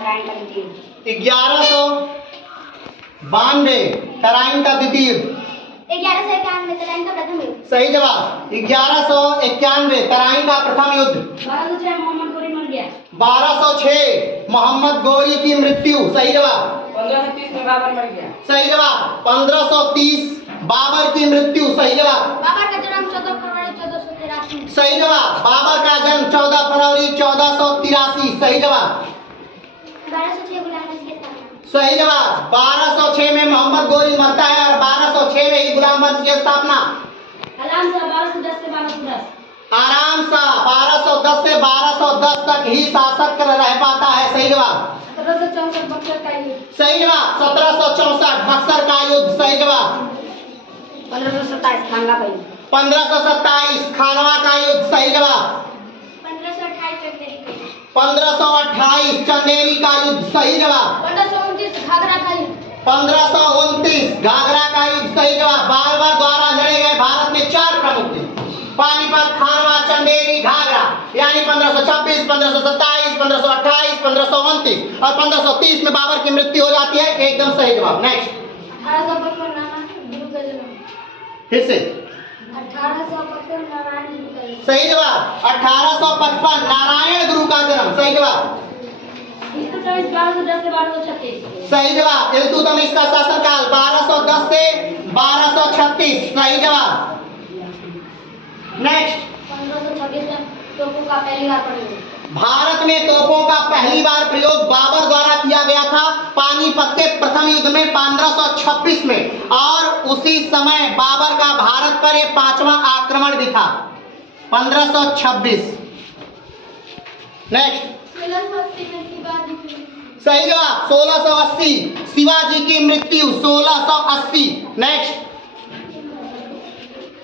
1192 तराइन का द्वितीय युद्ध। 1191 तराइन का प्रथम युद्ध। सही जवाब। 1191 तराइन का प्रथम युद्ध। 1206 मोहम्मद गोरी मर गया। 1206 मोहम्मद गोरी की मृत्यु। सही जवाब। 1530 में बाबर मर गया। सही जवाब। 1530 बाबर की मृत्यु। सही जवाब। बाबर का जन्म 14 फरवरी 1483। सही जवाब। बाबर का जन्म 14 फरवरी 1483। सही जवाब। 1206 गुलाम की स्थापना। सही जवाब। 1206 में मोहम्मद गोरी मरता है और 1206 में ही गुलाम वंश की स्थापना। आराम से 1210 से 1210। आराम से 1210 से 1210 तक ही शासक रह पाता है। सही जवाब। 1764 बक्सर का युद्ध। सही जवाब। 1764 बक्सर का युद्ध। सही जवाब। 1527 खानवा का युद्ध। 1527 खानवा का युद्ध। सही जवाब। 1528 चंदेरी का युद्ध। 1528 चंदेरी का युद्ध। सही जवाब। 1529 घाघरा का युद्ध। 1529 घाघरा का युद्ध। सही जवाब। बाबर द्वारा लड़े गए भारत में 4 प्रमुख थे, पानीपत, खानवा, चंदेरी, घाघरा, यानी 1526, 1527, 1528, 1529 और 1530 में बाबर की मृत्यु हो जाती है। एकदम सही जवाब। नेक्स्ट। 1855 नारायण गुरु का जन्म। फिर से 1855 नारायण गुरु का जन्म। सही जवाब। 1855 नारायण गुरु का जन्म। सही जवाब। 1210 से 1236। सही जवाब। इल्तुतमिश का शासनकाल 1210 से 1236। सही जवाब। नेक्स्ट। 1526 में तोपों का पहली बार प्रयोग। भारत में तोपों का पहली बार प्रयोग बाबर द्वारा किया गया था पानीपत के प्रथम युद्ध में 1526 में, और उसी समय बाबर का भारत पर यह 5वां आक्रमण भी था। 1526। नेक्स्ट। 1680 में शिवाजी की। सही जवाब। 1680 शिवाजी की मृत्यु। 1680। नेक्स्ट।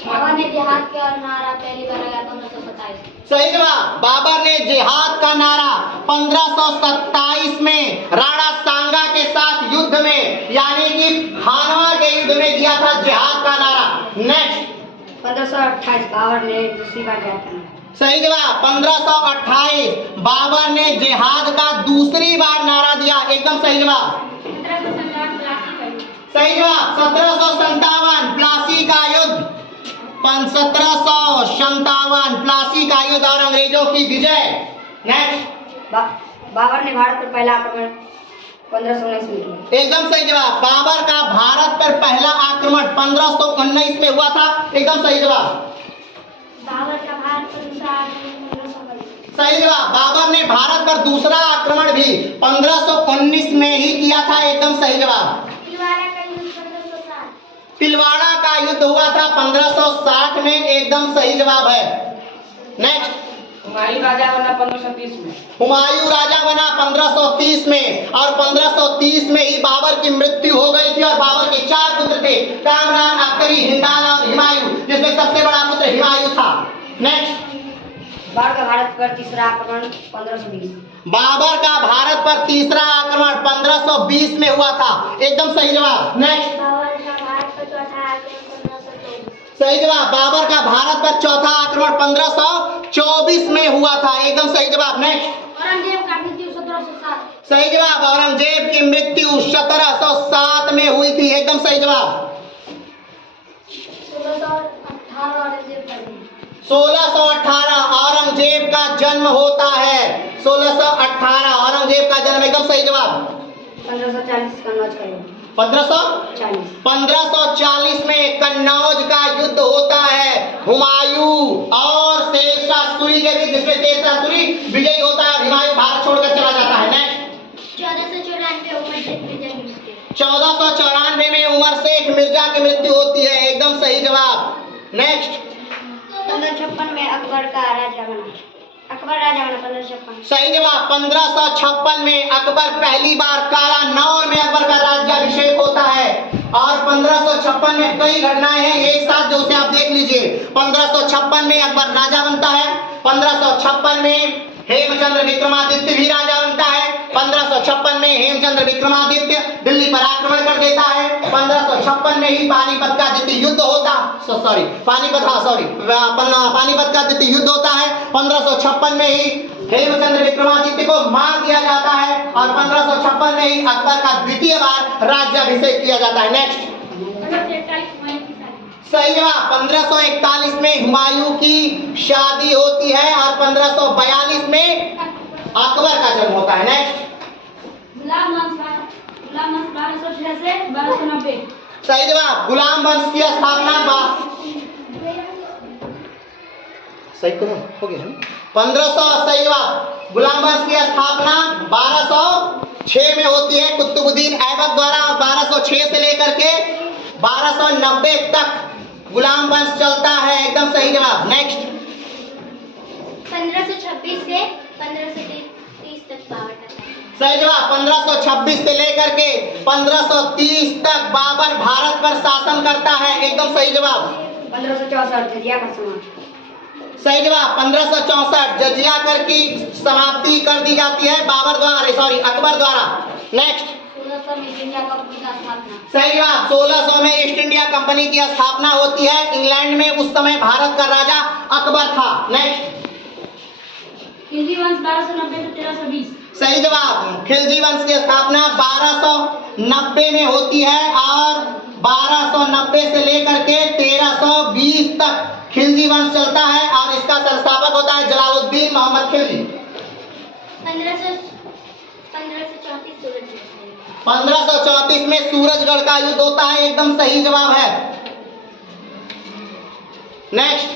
बाबर ने जिहाद का नारा पहली बार लगाया 1527। सही जवाब। बाबर ने जिहाद का नारा 1527 में राणा सांगा के साथ युद्ध में, यानी कि खानवा के युद्ध में दिया था जिहाद का नारा। नेक्स्ट। 1528 बाबर ने दूसरी बार जिहाद का नारा। सही जवाब। 1528 बाबर ने जिहाद का दूसरी बार नारा दिया। एकदम सही जवाब। 1757 सही जवाब। 1757 प्लासी का युद्ध। 1757 प्लासी का युद्ध और अंग्रेजों की विजय। नेक्स्ट। बाबर ने भारत पर पहला आक्रमण 1519 में किया। एकदम सही जवाब। बाबर का भारत पर पहला आक्रमण 1519 में हुआ था। एकदम सही जवाब। बाबर का भारत पर दूसरा आक्रमण 1522। सही जवाब। बाबर ने भारत पर दूसरा आक्रमण भी 1519 में ही किया था। एकदम सही जवाब। तिलवाड़ा का युद्ध हुआ था 1560 में। एकदम सही जवाब है। नेक्स्ट। हुमायूं राजा बना 1530 में। हुमायूं राजा बना 1530 में, और 1530 में ही बाबर की मृत्यु हो गई थी। और बाबर के 4 पुत्र थे, कामरान, अख्तरी, हिंदान और हुमायूं, जिसमें सबसे बड़ा पुत्र हुमायूं था। नेक्स्ट। बाबर का भारत पर तीसरा आक्रमण 1520। बाबर का भारत पर तीसरा आक्रमण 1520 में हुआ था। एकदम सही जवाब। नेक्स्ट। बाबर का भारत पर चौथा आक्रमण 1524। सही जवाब। बाबर का भारत पर चौथा आक्रमण 1524 में हुआ था। एकदम सही जवाब। नेक्स्ट। औरंगजेब का मृत्यु 1707। सही जवाब। औरंगजेब की मृत्यु 1707 में हुई थी। एकदम सही जवाब। 1618 औरंगजेब का जन्म। 1618 औरंगजेब का जन्म होता है। 1618 औरंगजेब का जन्म। एकदम सही जवाब। 1540 कन्नौज का युद्ध। 1540 में कन्नौज का युद्ध होता है हुमायूं और शेरशाह के बीच, जिसमें शेरशाह विजयी होता है। हुमायूं भारत छोड़कर चला जाता है। नेक्स्ट। 1494 में उमर शेख मिर्जा की मृत्यु होती है। एकदम सही जवाब। नेक्स्ट। 1556 में अकबर राजा बना 1556। सही जवाब। 1556 में अकबर पहली बार काला नौर में अकबर का राज्याभिषेक होता है। और 1556 में कई घटनाएं हैं एक साथ, जो उसे आप देख लीजिए। 1556 में अकबर राजा बनता है। 1556 में हेमचंद्र विक्रमादित्य भी राजा बनता है। 1556 में हेमचंद्र विक्रमादित्य दिल्ली पर आक्रमण कर देता है। 1556 में ही पानीपत का द्वितीय युद्ध होता पानीपत का द्वितीय युद्ध होता है। 1556 में ही हेमचंद्र विक्रमादित्य को मार दिया जाता है और 1556 में ही अकबर का द्वितीय बार राज्याभिषेक किया जाता है। नेक्स्ट सही जवाब 1541 में हुमायूं की शादी होती है और 1542 में अकबर का जन्म होता है। नेक्स्ट गुलाम वंश 1206 से 1290। सही जवाब गुलाम वंश की स्थापना सही करो हो गया 1500 सही जवाब गुलाम वंश की स्थापना 1206 में होती है कुतुबुद्दीन ऐबक द्वारा। 1206 से लेकर के 1290 तक गुलाम वंश चलता है। एकदम सही जवाब। नेक्स्ट 1526 से 1530 तक बाबर का शासन। सही जवाब 1526 से लेकर के 1530 तक बाबर भारत पर शासन करता है। एकदम सही जवाब 1564 जजिया का समाप्त। सही जवाब 1564 जजिया कर की समाप्ति कर दी जाती है बाबर द्वारा सॉरी अकबर द्वारा। नेक्स्ट 1600 में इंडिया कंपनी का स्थापना। सही जवाब 1600 में ईस्ट इंडिया कंपनी की स्थापना होती है। इंग्लैंड में उस समय भारत का राजा अकबर था। नेक्स्ट खिलजी वंश 1290 से 1320। सही जवाब खिलजी वंश की स्थापना 1290 में होती है और 1290 से लेकर के 1320 तक खिलजी वंश चलता है और इसका संस्थापक होता है जलालुद्दीन मोहम्मद खिलजी। 1534 में सूरजगढ़ का युद्ध होता है। एकदम सही जवाब है। नेक्स्ट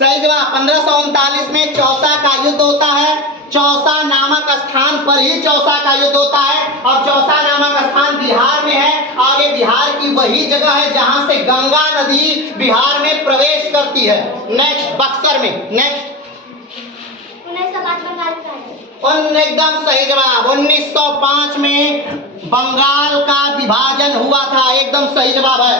सही जवाब 1539 में चौसा का युद्ध होता है। चौसा नामक स्थान पर ही चौसा का युद्ध होता है और चौसा नामक स्थान बिहार में है और ये बिहार की वही जगह है जहां से गंगा नदी बिहार में प्रवेश करती है। नेक्स्ट बक्सर में। नेक्स्ट 1905 बंगाल का एकदम सही जवाब 1905 में बंगाल का विभाजन हुआ था। एकदम सही जवाब है।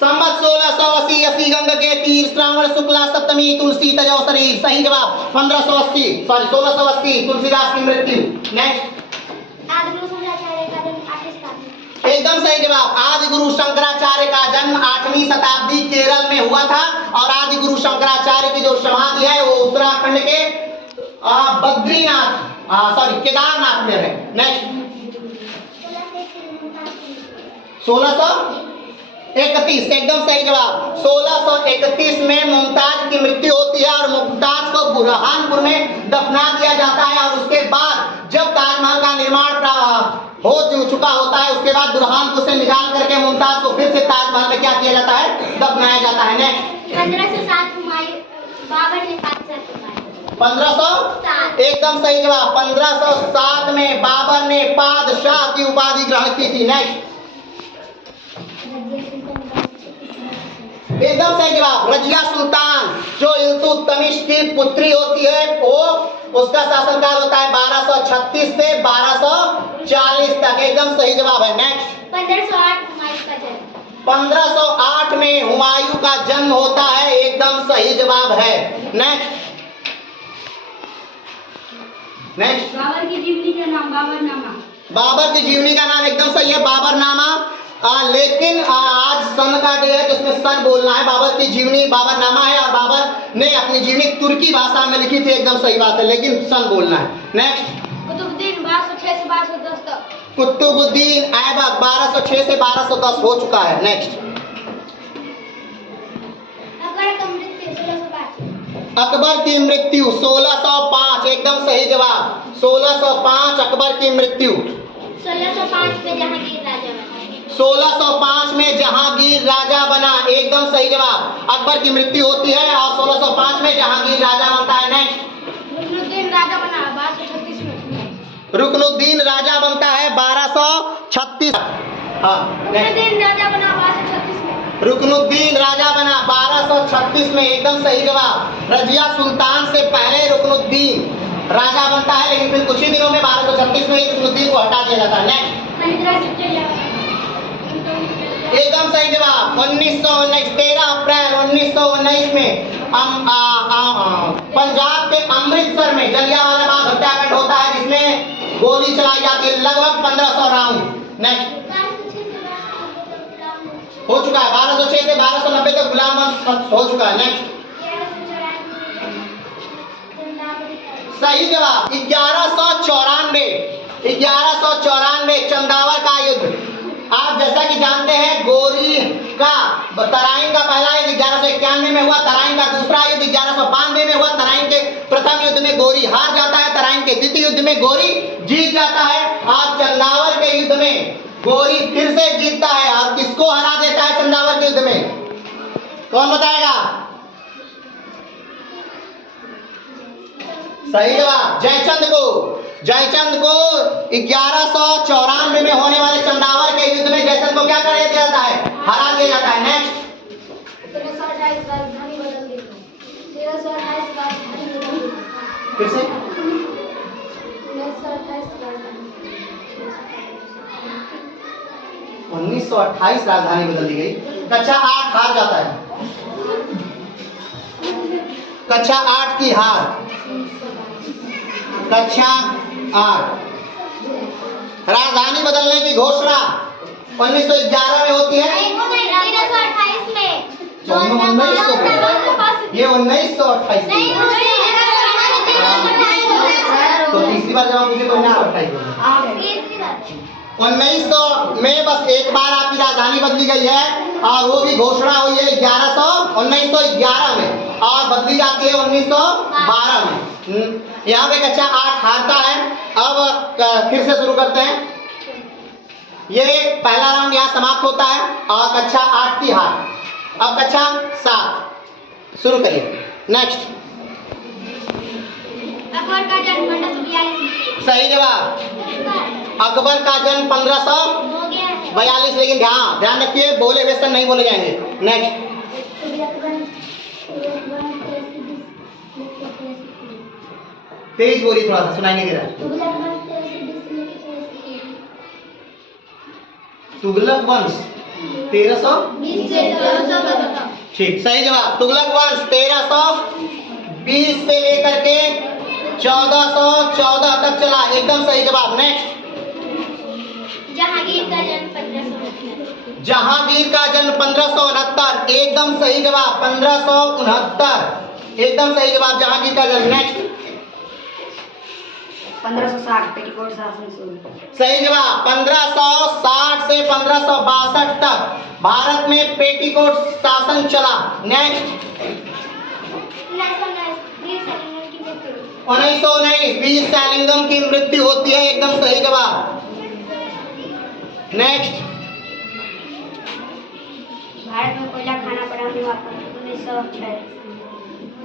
संवत 1680 अस्सी गंगा के तीर श्रावण शुक्ला सप्तमी तुलसी तजौ शरीर। सही जवाब 1680 तुलसीदास की मृत्यु। नेक्स्ट आदिगुरु शंकराचार्य का जन्म 8वीं शताब्दी। एकदम सही जवाब आदि गुरु शंकराचार्य का जन्म 8वीं शताब्दी केरल में हुआ था और आदि गुरु शंकराचार्य की जो समाधि है वो उत्तराखंड के बद्रीनाथ केदारनाथ में है। नेक्स्ट 1631 एकदम सही जवाब 1631 में मुमताज की मृत्यु होती है और मुमताज को बुरहानपुर में दफना दिया जाता है और उसके बाद जब ताजमहल का निर्माण हो चुका होता है उसके बाद बुरहानपुर से निकाल करके मुमताज को फिर से ताजमहल में क्या किया जाता है दफनाया जाता है। नेक्स्ट 1507 हुमायूं बाबर ने बादशाह बनवाया। 1507 एकदम सही जवाब 1507 में बाबर ने बादशाह की उपाधि ग्रहण की थी। नेक्स्ट एकदम सही जवाब रजिया सुल्तान जो इल्तुतमिश की पुत्री होती है वो उसका शासनकाल होता है 1236 से 1240 तक। एकदम सही जवाब है। नेक्स्ट 1508 हुमायूं का जन्म। 1508 में हुमायूं का जन्म होता है। एकदम सही जवाब है। नेक्स्ट बाबर की जीवनी का नाम बाबरनामा। बाबर की जीवनी का नाम एकदम सही है बाबरनामा। लेकिन आज सन का डे है तो इसमें सन बोलना है। बाबर की जीवनी बाबरनामा है और बाबर ने अपनी जीवनी तुर्की भाषा में लिखी थी। एकदम सही बात है लेकिन सन बोलना है। नेक्स्ट कुतुबुद्दीन 1206 से 1210 तक। कुतुबुद्दीन ऐबक 1206 से 1210 हो चुका है। नेक्स्ट अकबर की मृत्यु 1605। अकबर की मृत्यु 1605 एकदम सही जवाब 1605 अकबर की मृत्यु। 1605 में जहांगीर राजा बना। 1605 में जहांगीर राजा बना। एकदम सही जवाब अकबर की मृत्यु होती है और 1605 में जहांगीर राजा बनता है। नेक्स्ट रुकनुद्दीन राजा बना 1236 में। रुकनुद्दीन राजा बनता है 1236। रुकनुद्दीन राजा बना 1236 में। रुकनुद्दीन राजा बना 1236 में। एकदम सही जवाब रजिया सुल्तान से पहले रुकनुद्दीन राजा बनता है लेकिन फिर कुछ ही दिनों में 1236 में रुकनुद्दीन को हटा दिया जाता है। नेक्स्ट एकदम सही जवाब 13 अप्रैल 1919 में पंजाब के अमृतसर में जलियांवाला बाग हत्याकांड होता है जिसमें गोली चलाई जाती है लगभग 1500 राउंड। नेक्स्ट हो चुका है 1206 से 1290 तक गुलाम वंश हो चुका है। नेक्स्ट सही जवाब 1194 चंदावर का युद्ध। आप जैसा कि जानते हैं गोरी का तराइन का पहला युद्ध 1191 में हुआ, तराइन का दूसरा युद्ध 1192 में हुआ। तराइन के प्रथम युद्ध में गोरी हार जाता है, तराइन के द्वितीय युद्ध में गोरी जीत जाता है। और चंदावर के युद्ध में गोरी फिर से जीतता है और किसको हरा देता है चंदावर के युद्ध में? कौन बताएगा? सही जवाब जयचंद को 1194 में होने वाले चंदावर के युद्ध में जयचंद को क्या कर दिया जाता है? हरा दिया जाता है। नेक्स्ट 1328 राजधानी बदल दी। 1328 राजधानी बदल दी। फिर से 1928 राजधानी बदल दी गई। कक्षा 8 हार जाता है, कक्षा 8 की हार, कक्षा 8 राजधानी बदलने की घोषणा 1911 में होती है। 1328 में ये 1928 की है। तो तीसरी बार जब हम पूछे तो 1900 में बस एक बार आपकी राजधानी बदली गई है और वो भी घोषणा हुई है 1911 में और बदली जाती है 1912 में। यहाँ पे कक्षा 8 हारता है। अब फिर से शुरू करते हैं। ये पहला राउंड यहाँ समाप्त होता है और कक्षा 8 की हार। अब कक्षा 7 शुरू करिए। नेक्स्ट अकबर का जन्म 1542 में। सही जवाब अकबर का जन्म 1542। लेकिन ध्यान रखिए बोले वैसे नहीं बोले जाएंगे। नेक्स्ट तेज बोलिए, थोड़ा सा सुनाई नहीं दे रहा है। तुगलक वंश 1300। ठीक, सही जवाब तुगलक वंश 1320 से लेकर के 1414 तक चला। एकदम सही जवाब। नेक्स्ट जहांगीर का जन्म 1569। जहांगीर का जन्म 1569। एकदम सही जवाब 1569। एकदम सही जवाब जहांगीर का जन्म। नेक्स्ट 1560 पेटीकोट शासन शुरू। सही जवाब 1560 से 1562 तक भारत में पेटीकोट शासन चला। नेक्स्ट 1919 वीर सैलिंगम की मृत्यु होती है। एकदम सही जवाब। नेक्स्ट भारत में कोयला खाना प्रारंभ हुआ 1906।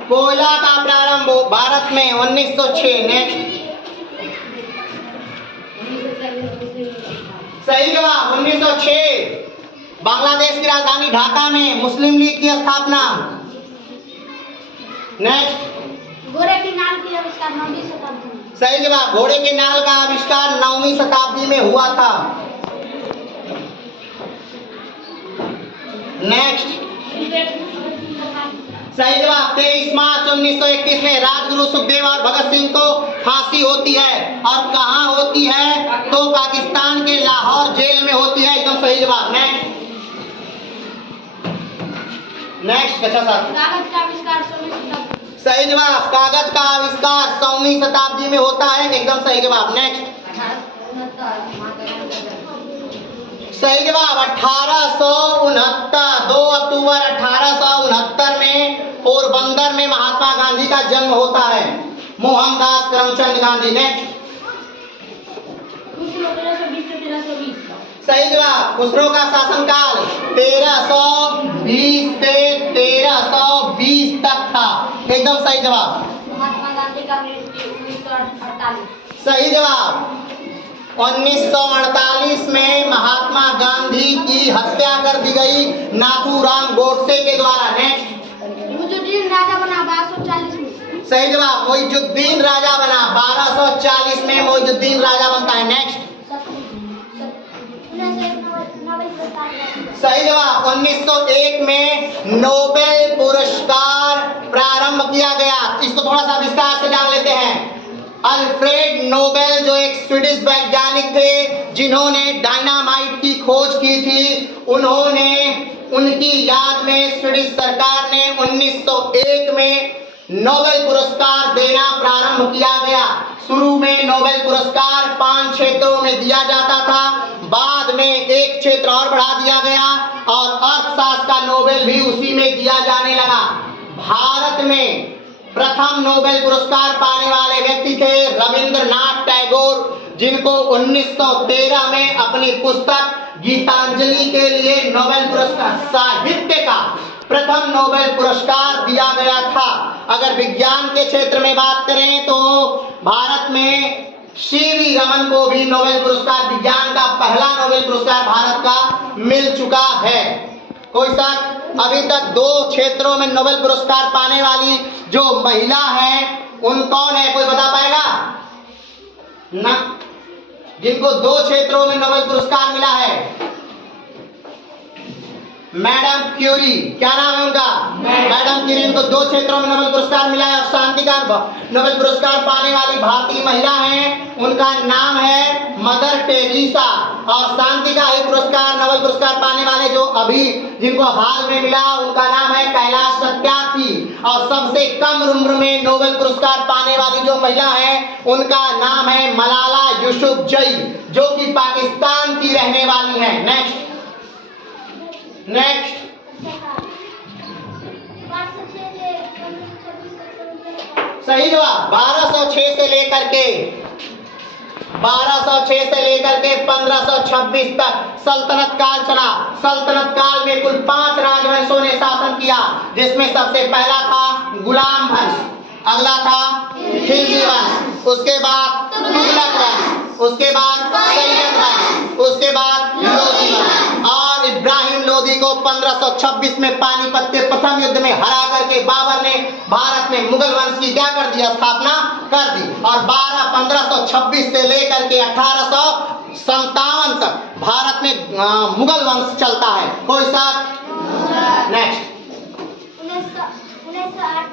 कोयला का प्रारंभ भारत में 1906। नेक्स्ट सही जवाब 1906। बांग्लादेश की राजधानी ढाका में मुस्लिम लीग की स्थापना। नेक्स्ट घोड़े की नाल की आविष्कार 9वीं शताब्दी में। सही जवाब घोड़े के नाल का आविष्कार 9वीं शताब्दी में हुआ था। नेक्स्ट सही जवाब 23 मार्च 1921 में राजगुरु सुखदेव और भगत सिंह को फांसी होती है। और कहाँ होती है? तो पाकिस्तान के लाहौर जेल में होती है। एकदम सही जवाब। नेक्स्ट कक्षा 7 कागज का आविष्कार 16वीं शताब्दी। सही जवाब कागज का आविष्कार 100वीं शताब्दी में होता है। एकदम सही जवाब। नेक्स्ट सही जवाब 1869 2 अक्टूबर 1869 में पोरबंदर में महात्मा गांधी का जन्म होता है। मोहनदास करमचंद गांधी। नेक्स्ट सही जवाब खुसरो का शासनकाल 1320 से 1320 तक था। एकदम सही जवाब। महात्मा गांधी का मृत्यु 1948। सही जवाब 1948 में महात्मा गांधी की हत्या कर दी गई नाथूराम गोडसे के द्वारा। नेक्स्ट मुइजुद्दीन राजा बना 1240 में। सही जवाब मुइजुद्दीन राजा बना 1240 में मुइजुद्दीन राजा बनता है। नेक्स्ट सही जवाब 1901 में नोबेल पुरस्कार प्रारंभ किया गया। इसको थोड़ा सा विस्तार से जान लेते हैं। अल्फ्रेड नोबेल जो एक स्वीडिश वैज्ञानिक थे जिन्होंने डायनामाइट की खोज की थी, उन्होंने उनकी याद में स्वीडिश सरकार ने 1901 में नोबेल पुरस्कार देना प्रारंभ किया गया। शुरू में नोबेल पुरस्कार 5 क्षेत्रों में दिया जाता था, बाद में एक क्षेत्र और बढ़ा दिया गया और अर्थशास्त्र का नोबेल भी उसी में दिया जाने लगा। भारत में प्रथम नोबेल पुरस्कार पाने वाले व्यक्ति थे रविंद्रनाथ टैगोर, जिनको 1913 में अपनी पुस्तक गीतांजलि के लिए नोबेल पुरस्कार, साहित्य का प्रथम नोबेल पुरस्कार दिया गया था। अगर विज्ञान के क्षेत्र में बात करें तो भारत में सीवी रमन को भी नोबेल पुरस्कार, विज्ञान का पहला नोबेल पुरस्कार भारत का मिल चुका है। कोई शक? अभी तक 2 क्षेत्रों में नोबेल पुरस्कार पाने वाली जो महिला है उन कौन है, कोई बता पाएगा ना? जिनको 2 क्षेत्रों में नोबेल पुरस्कार मिला है, मैडम क्यूरी, क्या नाम है उनका? मैडम क्यूरी, इनको 2 क्षेत्रों में नोबेल पुरस्कार मिला है। और शांति का नोबेल पुरस्कार पाने वाली भारतीय महिला हैं, उनका नाम है मदर टेरेसा। और शांति का ही पुरस्कार, नोबेल पुरस्कार पाने वाले जो अभी जिनको हाल में मिला, उनका नाम है कैलाश सत्यार्थी। और सबसे कम उम्र में नोबेल पुरस्कार पाने वाली जो महिला है, उनका नाम है मलाला यूसुफजई, जो कि पाकिस्तान की रहने वाली है। नेक्स्ट सही जवाब 1206 से लेकर के 1526 तक सल्तनत काल चला। सल्तनत काल में कुल 5 राजवंशों ने शासन किया, जिसमें सबसे पहला था गुलाम वंश, अगला था खिलजी वंश, उसके बाद तुगलक वंश, उसके बाद सैयद वंश, उसके बाद लोधी वंश। और इब्राहिम लोधी को 1526 में पानीपत के प्रथम युद्ध में हरा करके बाबर ने भारत में मुगल वंश की क्या कर दिया, स्थापना कर दी। और 1526 से लेकर के 1857 तक भारत में मुगल वंश चलता है। कोई सा? नेक्स्ट 1908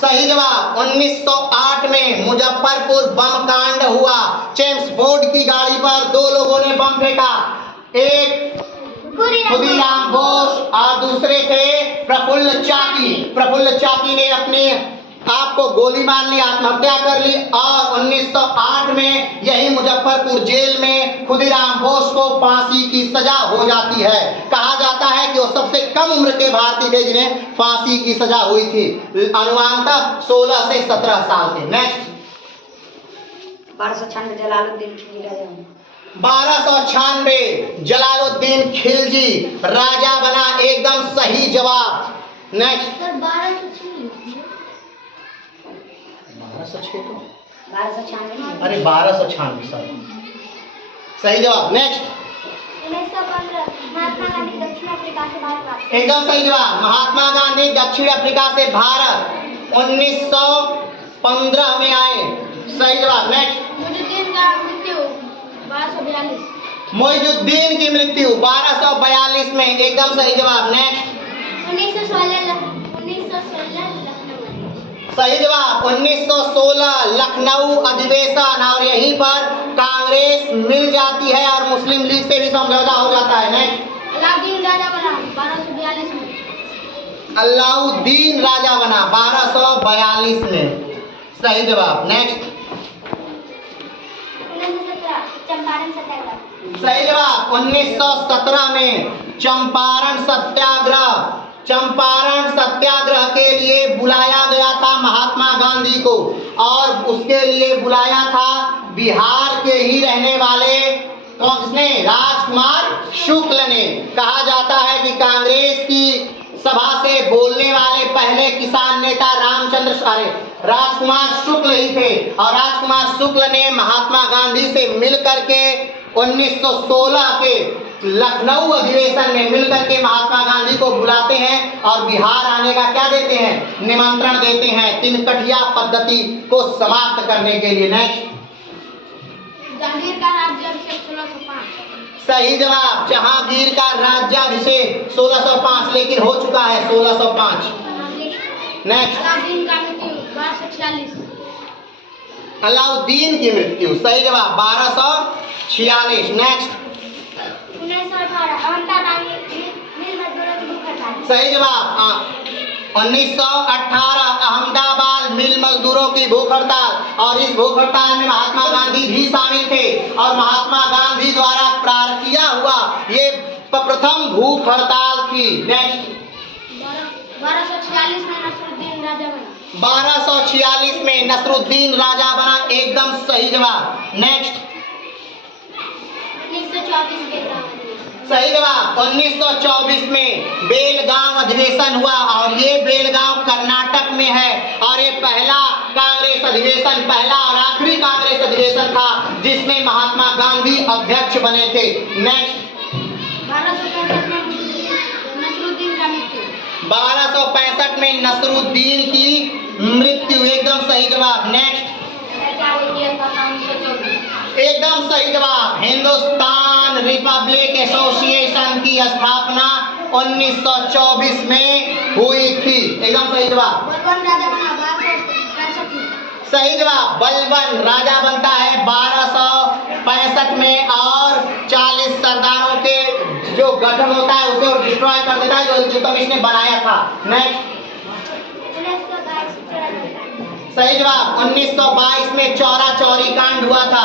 सही जवाब 1908 में मुजफ्फरपुर बम कांड हुआ। चेम्सफोर्ड की गाड़ी पर 2 लोगों ने बम फेंका, एक खुदीराम बोस और दूसरे थे प्रफुल्ल चाकी। प्रफुल्ल चाकी ने अपने आप को गोली मार ली, आत्महत्या कर ली। और 1908 में यही मुजफ्फरपुर जेल में खुदीराम बोस को फांसी की सजा हो जाती है। कहा जाता है कि वो सबसे कम उम्र के भारतीय थे जिन्हें फांसी की सजा हुई थी, अनुमानतः 16 से 17 साल के। नेक्स्ट 1296 जलालुद्दीन खिलजी राजा। 1296 जलालुद्दीन खिलजी राजा बना, एकदम सही जवाब। नेक्स्ट 1296 अरे 1296 सही जवाब। नेक्स्ट 1915 महात्मा गांधी दक्षिण अफ्रीका से भारत वापस। एकदम सही जवाब। महात्मा गांधी दक्षिण अफ्रीका से भारत 1915 में आए। सही जवाब। नेक्स्ट मुइजुद्दीन का मृत्यु 1242। मोइजुद्दीन की मृत्यु 1242 में, एकदम सही जवाब। नेक्स्ट 1916 सही जवाब 1916 लखनऊ अधिवेशन, और यहीं पर कांग्रेस मिल जाती है और मुस्लिम लीग से भी समझौता हो जाता है। नेक्स्ट अलाउद्दीन राजा बना 1242 में। अलाउद्दीन राजा बना 1242 में, सही जवाब। नेक्स्ट 1917 चंपारण सत्याग्रह। सही जवाब 1917 में चंपारण सत्याग्रह। चंपारण सत्याग्रह के लिए बुलाया गया था महात्मा गांधी को, और उसके लिए बुलाया था बिहार के ही रहने वाले किसने, राजकुमार शुक्ल ने। कहा जाता है कि कांग्रेस की सभा से बोलने वाले पहले किसान नेता राजकुमार शुक्ल ही थे, और राजकुमार शुक्ल ने महात्मा गांधी से मिलकर के 1916 के लखनऊ अधिवेशन में मिलकर के महात्मा गांधी को बुलाते हैं और बिहार आने का क्या देते हैं, निमंत्रण देते हैं, तिनकठिया पद्धति को समाप्त करने के लिए। नेक्स्ट जहांगीर का राज्याभिषेक 1605। सही जवाब जहांगीर का राज्याभिषेक 1605, लेकिन हो चुका है 1605। नेक्स्ट अलाउद्दीन का मृत्यु 1246। अलाउद्दीन की मृत्यु, सही जवाब 1246। नेक्स्ट 1918 अहमदाबाद में मिल मजदूरों की भूख हड़ताल। सही जवाब 1918 अहमदाबाद मिल मजदूरों की भूख हड़ताल, और इस भूख हड़ताल में महात्मा गांधी भी शामिल थे, और महात्मा गांधी द्वारा प्रारंभ किया हुआ ये प्रथम भूख हड़ताल थी। नेक्स्ट, 1246 में नसरुद्दीन राजा बना। 1246 में नसरुद्दीन राजा बना, एकदम सही जवाब। नेक्स्ट, 1924 के सही जवाब। 1924 में बेलगांव अधिवेशन हुआ, और ये बेलगांव कर्नाटक में है, और ये पहला कांग्रेस अधिवेशन, पहला और आखिरी कांग्रेस अधिवेशन था जिसमें महात्मा गांधी अध्यक्ष बने थे। नेक्स्ट, 1265 में नसरुद्दीन का मृत्यु। 1265 में नसरुद्दीन की मृत्यु, एकदम सही जवाब। नेक्स्ट, एकदम सही जवाब। हिंदुस्तान रिपब्लिक एसोसिएशन की स्थापना 1924 में हुई थी, एकदम सही जवाब। बलबन राजा बना 1265 में। सही जवाब, बलबन राजा बनता है 1265 में, और 40 सरदारों के जो गठन होता है उसे डिस्ट्रॉय कर देता है जो इल्तुतमिश ने बनाया था। नेक्स्ट, 1922 सही जवाब। 1922 में चौरा चौरी कांड हुआ था,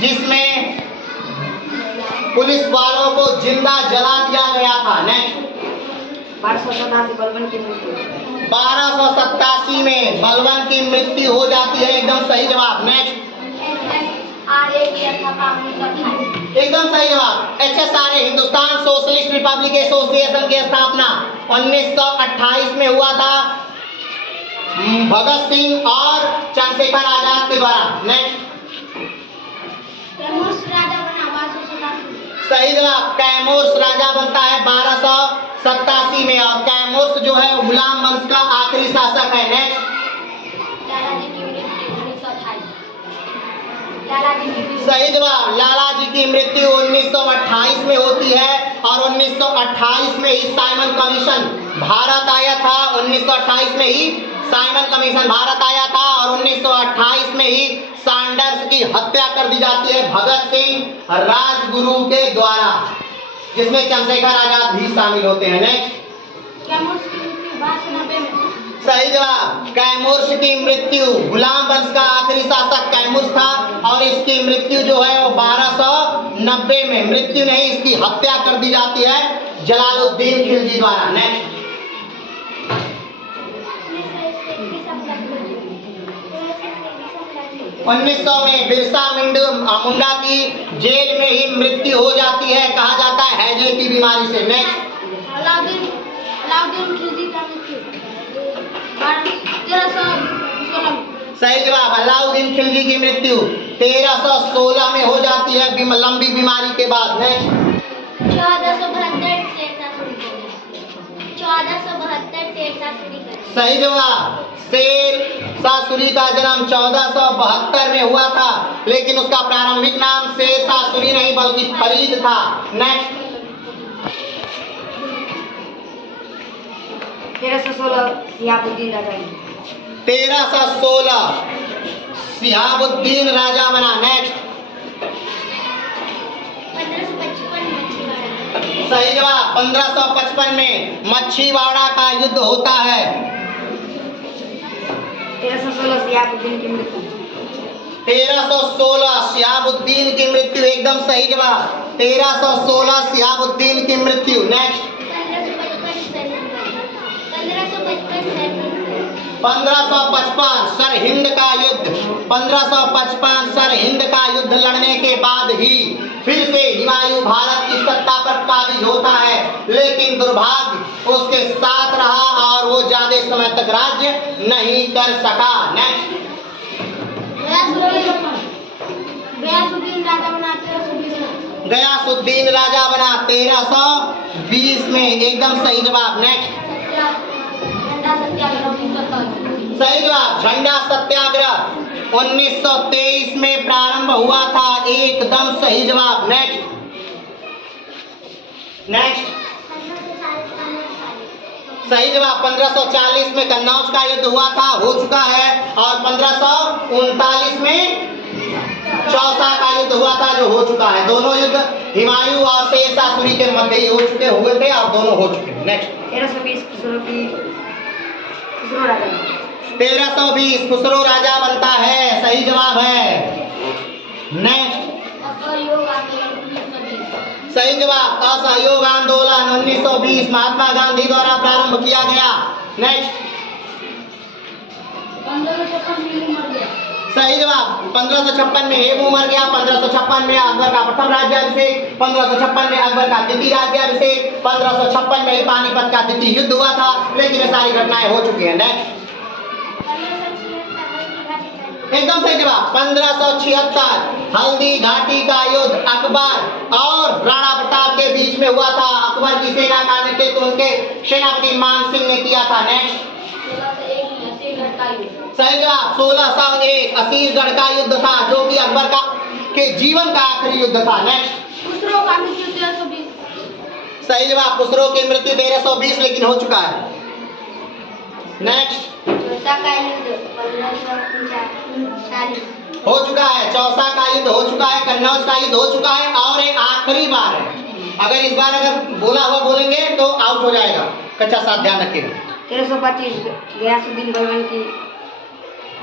जिसमें पुलिस वालों को जिंदा जला दिया गया था। नेक्स्ट, 1287 बलबन की मृत्यु। 1287 में बलबन की मृत्यु हो जाती है, एकदम सही जवाब। नेक्स्ट, एकदम सही जवाब। HSRA Hindustan socialist Republic association की स्थापना 1928 में हुआ था भगत सिंह और चंद्रशेखर आजाद के द्वारा। नेक्स्ट, कैमूर राजा बना 1287। सही जवाब। कैमूर राजा बनता है 1287 में, और कैमूर जो है गुलाम वंश का आखिरी शासक है। नेक्स्ट, लालाजी की मृत्यु 1928। लालाजी की मृत्यु। सही जवाब। लाला जी की मृत्यु 1928 में होती है, और 1928 में ही साइमन कमीशन भारत आया था। 1928 में ही साइमन कमीशन भारत आया था, और 1928 में ही सैंडर्स की हत्या कर दी जाती है भगत सिंह राजगुरु के द्वारा, जिसमें चंद्रशेखर आजाद भी शामिल होते हैं। नेक्स्ट, कैमूर की मृत्यु 1290 में। सही जवाब। कैमूर की मृत्यु, गुलाम वंश का आखिरी शासक कैमूर था, और इसकी मृत्यु जो है वो 1290 में, मृत्यु नहीं इसकी हत्या कर दी जाती है जलालुद्दीन खिलजी द्वारा। नेक्स्ट, 1900 में बिरसा मुंडा की जेल में ही मृत्यु हो जाती है, कहा जाता है हैजे की बीमारी से। नेक्स्ट, अलाउद्दीन खिलजी का मृत्यु 1316 में। सही जवाब। अलाउद्दीन खिलजी की मृत्यु 1316 में हो जाती है लंबी बीमारी के बाद। नेक्स्ट, 1472 से ऐसा शुरू करें। 1472 से ऐसा शुरू करें। सही जवाब। शेर शाह सूरी का जन्म 1472 में हुआ था, लेकिन उसका प्रारंभिक नाम शेर शाह सूरी नहीं बल्कि फरीद था। नेक्स्ट, 1316 सियाबुद्दीन राजा बना। 1316 सिहाबुद्दीन राजा बना। नेक्स्ट, 1555 मछीवाड़ा। सही जवाब। 1555 में मच्छीवाड़ा का युद्ध होता है। 1316 सियाबुद्दीन की मृत्यु। 1316 सिहाबुद्दीन की मृत्यु, एकदम सही जवाब। 1316 सिहाबुद्दीन की मृत्यु। नेक्स्ट, 1555 सरहिंद का युद्ध। 1555 सरहिंद का युद्ध लड़ने के बाद ही फिर से हुमायूं भारत की सत्ता पर काबिज होता है, लेकिन दुर्भाग्य उसके साथ रहा और वो ज्यादा समय तक राज्य नहीं कर सका। नेक्स्ट, गयासुद्दीन राजा बना 1320 में। गयासुद्दीन राजा बना 1320 में, एकदम सही जवाब। नेक्स्ट, झंडा सत्याग्रह 1927। सही जवाब। झंडा सत्याग्रह 1923 में प्रारंभ हुआ था, एकदम सही जवाब। नेक्स्ट, नेक्स्ट, सही जवाब। 1540 में कन्नौज का युद्ध हुआ था, हो चुका है, और 1539 में चौसा का युद्ध हुआ था जो हो चुका है। दोनों युद्ध हुमायूं और शेर शाह सूरी के मध्य ही हुए थे और दोनों हो चुके हैं। नेक्स्ट 1320 खुसरो राजा। 1320 खुसरो राजा बनता है, सही जवाब है। नेक्स्ट असहयोग आंदोलन 1920। सही जवाब असहयोग आंदोलन 1920 महात्मा गांधी द्वारा प्रारंभ किया गया। नेक्स्ट 1556 में मर गया। सही जवाब 1556 में हेमू मर गया। 1556 में अकबर का प्रथम राज्याभिषेक। 1556 में अकबर का द्वितीय राज्याभिषेक। 1556 में ही पानीपत का द्वितीय युद्ध हुआ था। लेकिन ये सारी घटनाएं हो चुकी हैं। नेक्स्ट 1576 एकदम सही जवाब 1576 हल्दी घाटी का युद्ध अकबर और राणा प्रताप के बीच में हुआ था। अकबर की सेना का नेतृत्व उनके सेनापति मान सिंह ने किया था। नेक्स्ट 1601 असीरगढ़ का युद्ध। सही जवाब 1601 असीरगढ़ का युद्ध था जो कि अकबर का के जीवन का आखिरी युद्ध था। नेक्स्ट खुसरो का मृत्यु 1320। सही जवाब खुसरो की मृत्यु 1320 लेकिन हो चुका है। नेक्स्ट चौसा का युद्ध 1539। हो चुका है। चौसा का युद्ध हो चुका है। कन्नौज का युद्ध हो चुका है और एक आखिरी बार है। अगर इस बार अगर बोला हुआ बोलेंगे तो आउट हो जाएगा। कच्चा साथ ध्यान रखिएगा। 1325 गयासुद्दीन बलवान की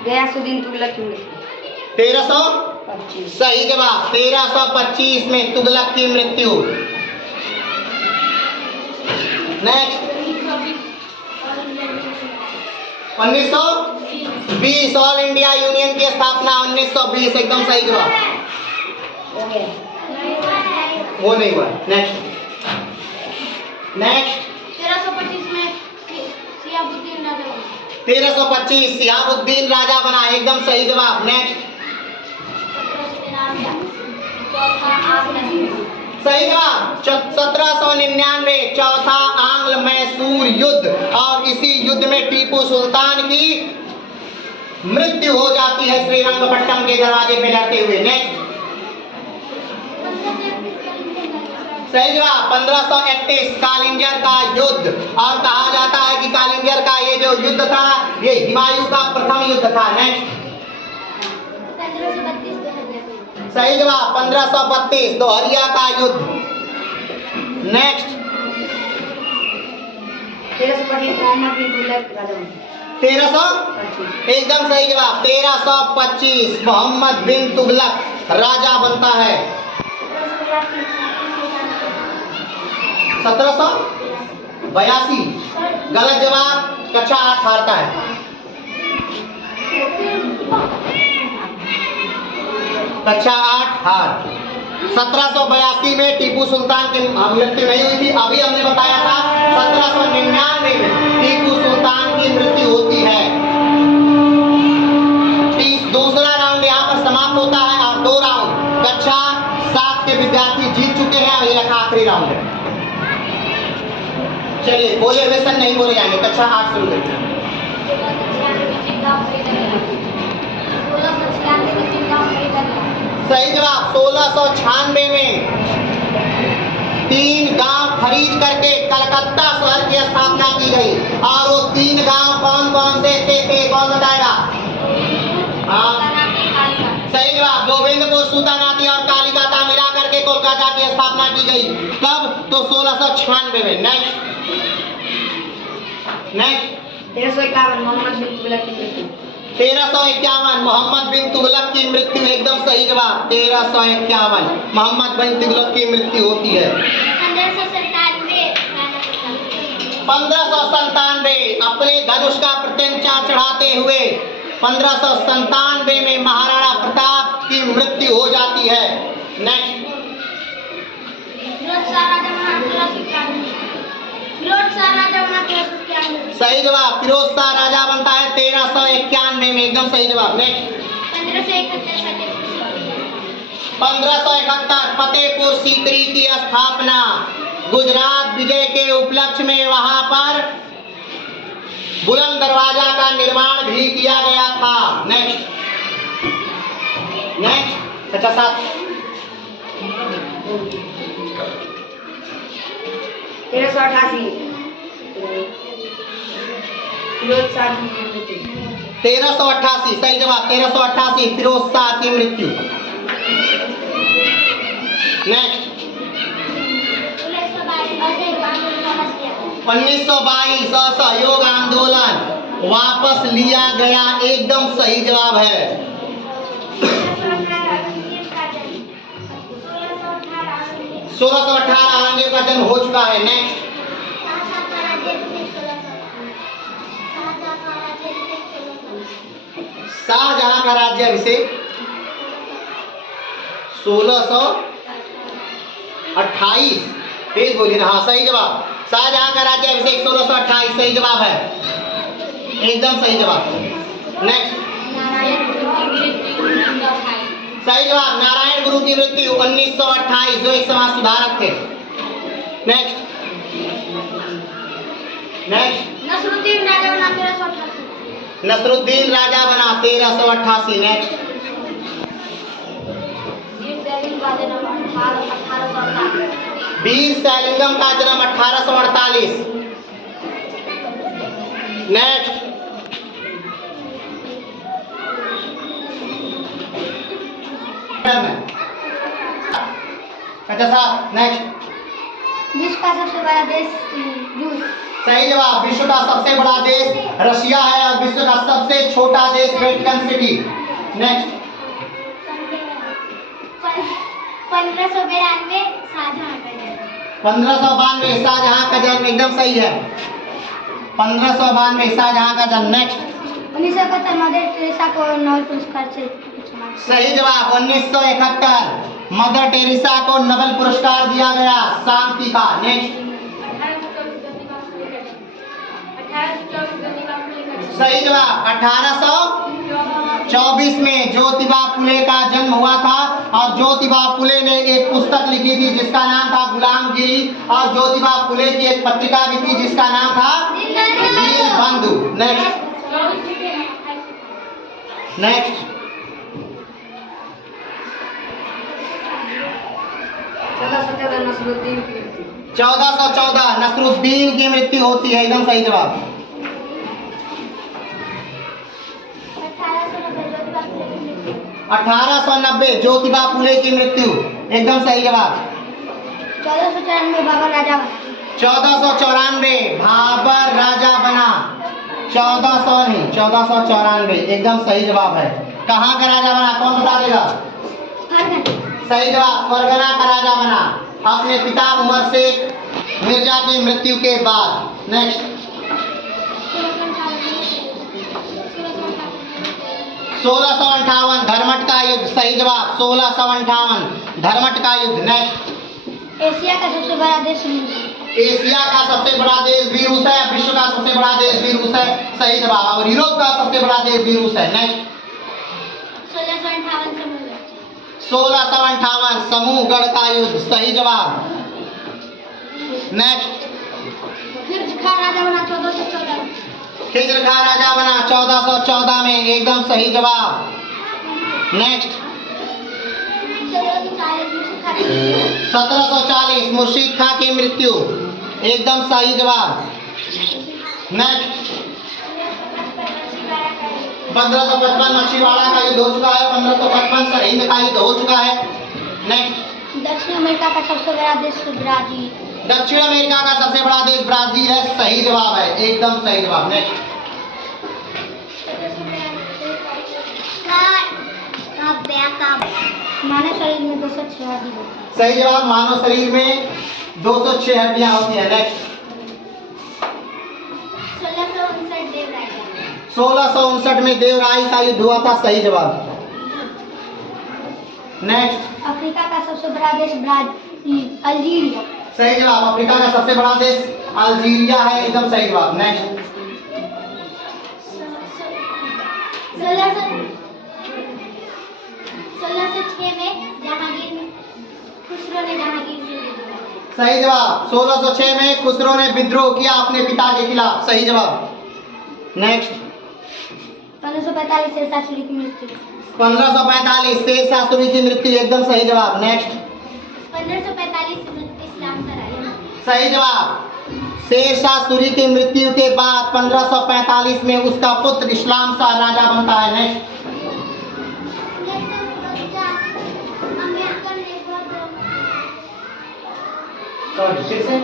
गयासुद्दीन तुगलक की मृत्यु। 1325 सही जवाब 1325 में तुगलक की मृत्यु। नेक्स्ट 1920 ऑल इंडिया यूनियन की स्थापना 1920 एकदम सही जवाब। हो गया। वो नहीं हुआ। नेक्स्ट 1325 में सियाबुद्दीन राजा बना। 1325 सिहाबुद्दीन राजा बना एकदम सही जवाब। नेक्स्ट 1799 सही जवाब 1799 चौथा आंग्ल मैसूर युद्ध और इसी युद्ध में टीपू सुल्तान की मृत्यु हो जाती है श्रीरंगपट्टनम के दरवाजे पे लड़ते हुए। नेक्स्ट सही जवाब 1531 कालिंजर का युद्ध और कहा जाता है कि कालिंजर का ये जो युद्ध था ये हुमायूं का प्रथम युद्ध था। नेक्स्ट 1532 सही जवाब 1532 दोहरिया का युद्ध। नेक्स्ट 1325 मोहम्मद बिन तुगलक राजा बना। 1300 एकदम सही जवाब 1325 मोहम्मद बिन तुगलक राजा बनता है। 1782 गलत जवाब कक्षा 8 हारता है। कक्षा 8 हार। 1782 में टीपू सुल्तान की मृत्यु नहीं हुई थी। अभी हमने बताया था 1799 में टीपू सुल्तान की मृत्यु होती है। दूसरा राउंड यहाँ पर समाप्त होता है और 2 राउंड कक्षा 7 के विद्यार्थी जीत चुके हैं और ये आखिरी राउंड है। चलिए बोले हुए सन नहीं बोले जाएंगे। कक्षा 8 शुरू करते हैं। 1696 सही जवाब 1696 में 3 गांव खरीद करके कलकत्ता शहर की स्थापना की गई और वो 3 गांव कौन कौन से थे कौन बताएगा? हाँ सही जवाब गोविंदपुर सूतानाती और कालिकाता मिला करके कोलकाता की स्थापना की गई। कब? तो 1696 में। नेक्स्ट 1351 मोहम्मद बिन तुगलक की मृत्यु। 1351 मोहम्मद बिन तुगलक की मृत्यु एकदम सही जवाब 1351 मोहम्मद बिन तुगलक की मृत्यु होती है। 1597 अपने धनुष का प्रत्यंचा चढ़ाते हुए 1597 में महाराणा प्रताप की मृत्यु हो जाती है। नेक्स्ट सही जवाब फिरोज शाह राजा बनता है 1391 में एकदम सही जवाब। नेक्स्ट 1571 फतेहपुर सीकरी की स्थापना गुजरात विजय के उपलक्ष्य में वहां पर बुलंद दरवाजा का निर्माण भी किया गया था। नेक्स्ट अच्छा 7 1388 फिरोज शाह की मृत्यु। 1388 सही जवाब 1388 फिरोज शाह की मृत्यु। नेक्स्ट 1922 असहयोग आंदोलन वापस लिया गया, एकदम सही जवाब है। 1618 औरंगजेब का जन्म हो चुका है। नेक्स्ट शाहजहां का राज्याभिषेक 1628, तेज बोलिए ना। हाँ सही जवाब, शाहजहां का राज्याभिषेक 1628 सही जवाब है, एकदम सही जवाब। नेक्स्ट सही जवाब, नारायण गुरु की मृत्यु 1928, जो एक समाज सुधारक थे। नेक्स्ट नसरुद्दीन राजा बना 1388। नसरुद्दीन राजा बना 1388। नेक्स्ट वीर सैलिंगम का जन्म 1848। नेक्स्ट अच्छा साहब, नेक्स्ट विश्व का सबसे बड़ा देश रूस। सही जवाब, विश्व का सबसे बड़ा देश रशिया है और विश्व का सबसे छोटा देश वेटिकन सिटी। नेक्स्ट 1592 शाहजहां का जन्म। 1592 शाहजहां का जन्म, एकदम सही है, 1592 शाहजहां का जन्म। नेक्स्ट 1971 मदर टेरेसा को नोबेल पुरस्कार से सही जवाब, 1971 मदर टेरेसा को नोबेल पुरस्कार दिया गया शांति का। नेक्स्ट सही जवाब, 1824 में ज्योतिबा फुले का जन्म हुआ था और ज्योतिबा फुले ने एक पुस्तक लिखी थी जिसका नाम था गुलामगिरी, और ज्योतिबा फुले की एक पत्रिका भी थी जिसका नाम था दीनबंधु। नेक्स्ट नेक्स्ट 1414 नसरुद्दीन की मृत्यु। 1414 नसरुद्दीन की मृत्यु होती है, एकदम सही जवाब। 1890 ज्योतिबा फुले की मृत्यु, एकदम सही जवाब। 1494 बाबर राजा बना। 1494 बाबर राजा बना, 1400 नहीं 1494, एकदम सही जवाब है। कहाँ का राजा बना, कौन बता देगा? सही जवाब, फरगना का राजा बना अपने पिता उमर शेख मिर्जा की मृत्यु के बाद। नेक्स्ट 1658 धर्मट का युद्ध, सही जवाब 1658 धर्मट का युद्ध। नेक्स्ट एशिया का सबसे बड़ा देश रूस। एशिया का सबसे बड़ा देश भी रूस है, विश्व का सबसे बड़ा देश भी रूस है, सही जवाब। और यूरोप का सबसे बड़ा देश भी रूस है। नेक्स्ट 1658 समूहगढ़ का युद्ध, सही जवाब। नेक्स्ट खिज्र खां राजा बना 1414। खिज्र खां राजा बना 1414 में, एकदम सही जवाब। नेक्स्ट 1740 मुर्शीद खां की मृत्यु, एकदम सही जवाब। नेक्स्ट 1555 मछलीवाड़ा का युद्ध हो चुका है, 1555 सरहिंद का युद्ध हो चुका है। नेक्स्ट दक्षिण अमेरिका का सबसे बड़ा देश ब्राजील। दक्षिण अमेरिका का सबसे बड़ा देश ब्राजील है, सही जवाब है, एकदम सही जवाब। नेक्स्ट मानव शरीर में 206 हड्डी होती है। सही जवाब, मानव शरीर में 206 हड्डियां होती है। नेक्स्ट 1659 में देवराई का युद्ध हुआ था, सही जवाब। नेक्स्ट अफ्रीका का सबसे बड़ा देश ब्राजील अल्जीरिया। सही जवाब, अफ्रीका का सबसे बड़ा देश अल्जीरिया है, एकदम सही जवाब। नेक्स्ट 1606 में खुसरो ने जहांगीर से विद्रोह किया। सही जवाब, 1606 में खुसरो ने विद्रोह किया अपने पिता के खिलाफ, सही जवाब। नेक्स्ट 1545 शेरशाह सूरी की मृत्यु। 1545 शेरशाह सूरी की मृत्यु, एकदम सही जवाब। नेक्स्ट 1545 इस्लाम का राजा। सही जवाब, शेरशाह सूरी की मृत्यु के बाद 1545 में उसका पुत्र इस्लाम शाह राजा बनता है। नेक्स्ट 1949 सॉरी फिर से